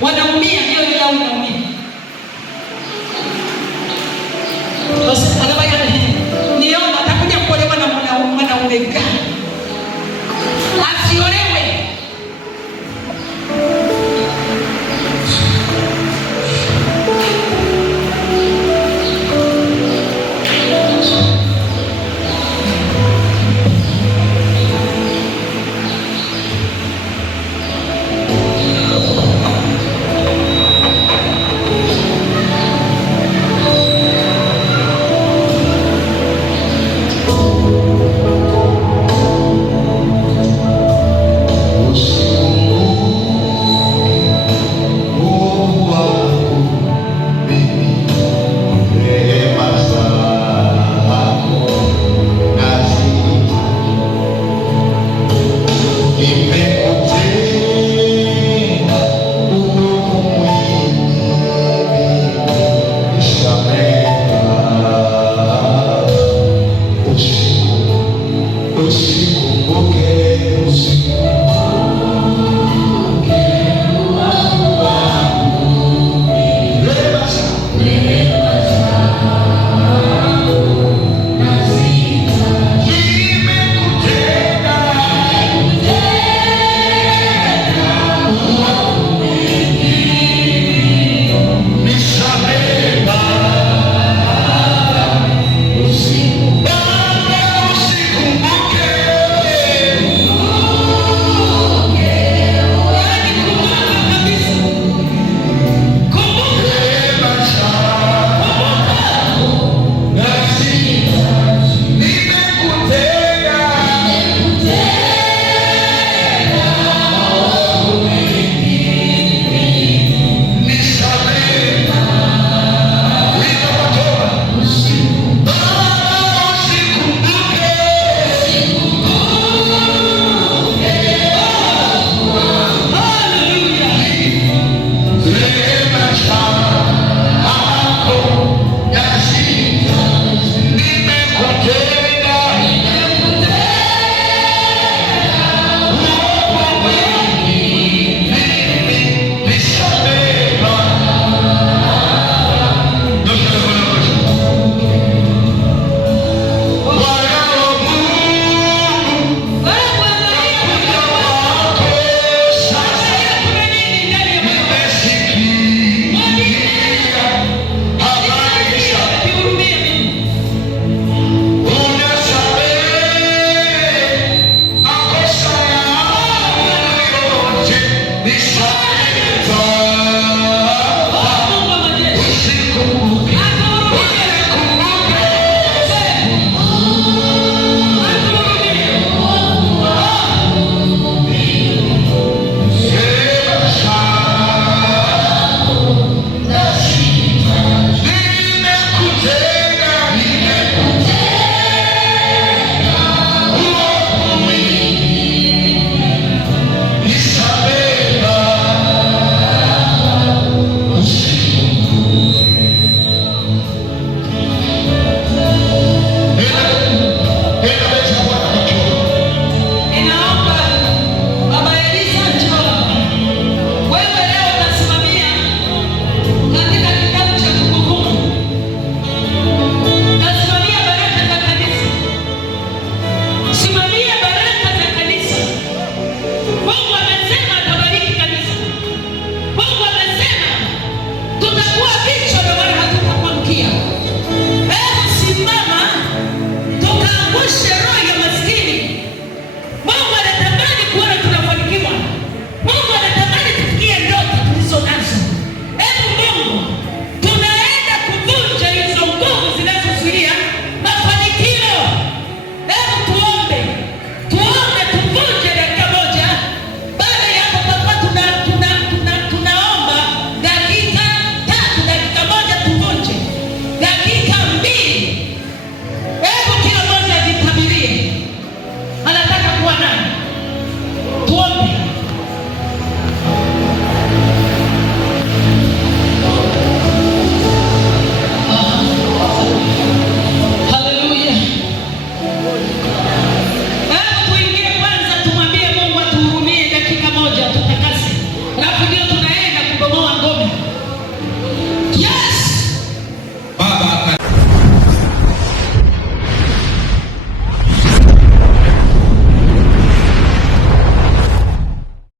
wanaumia, mioyo yao inaumia.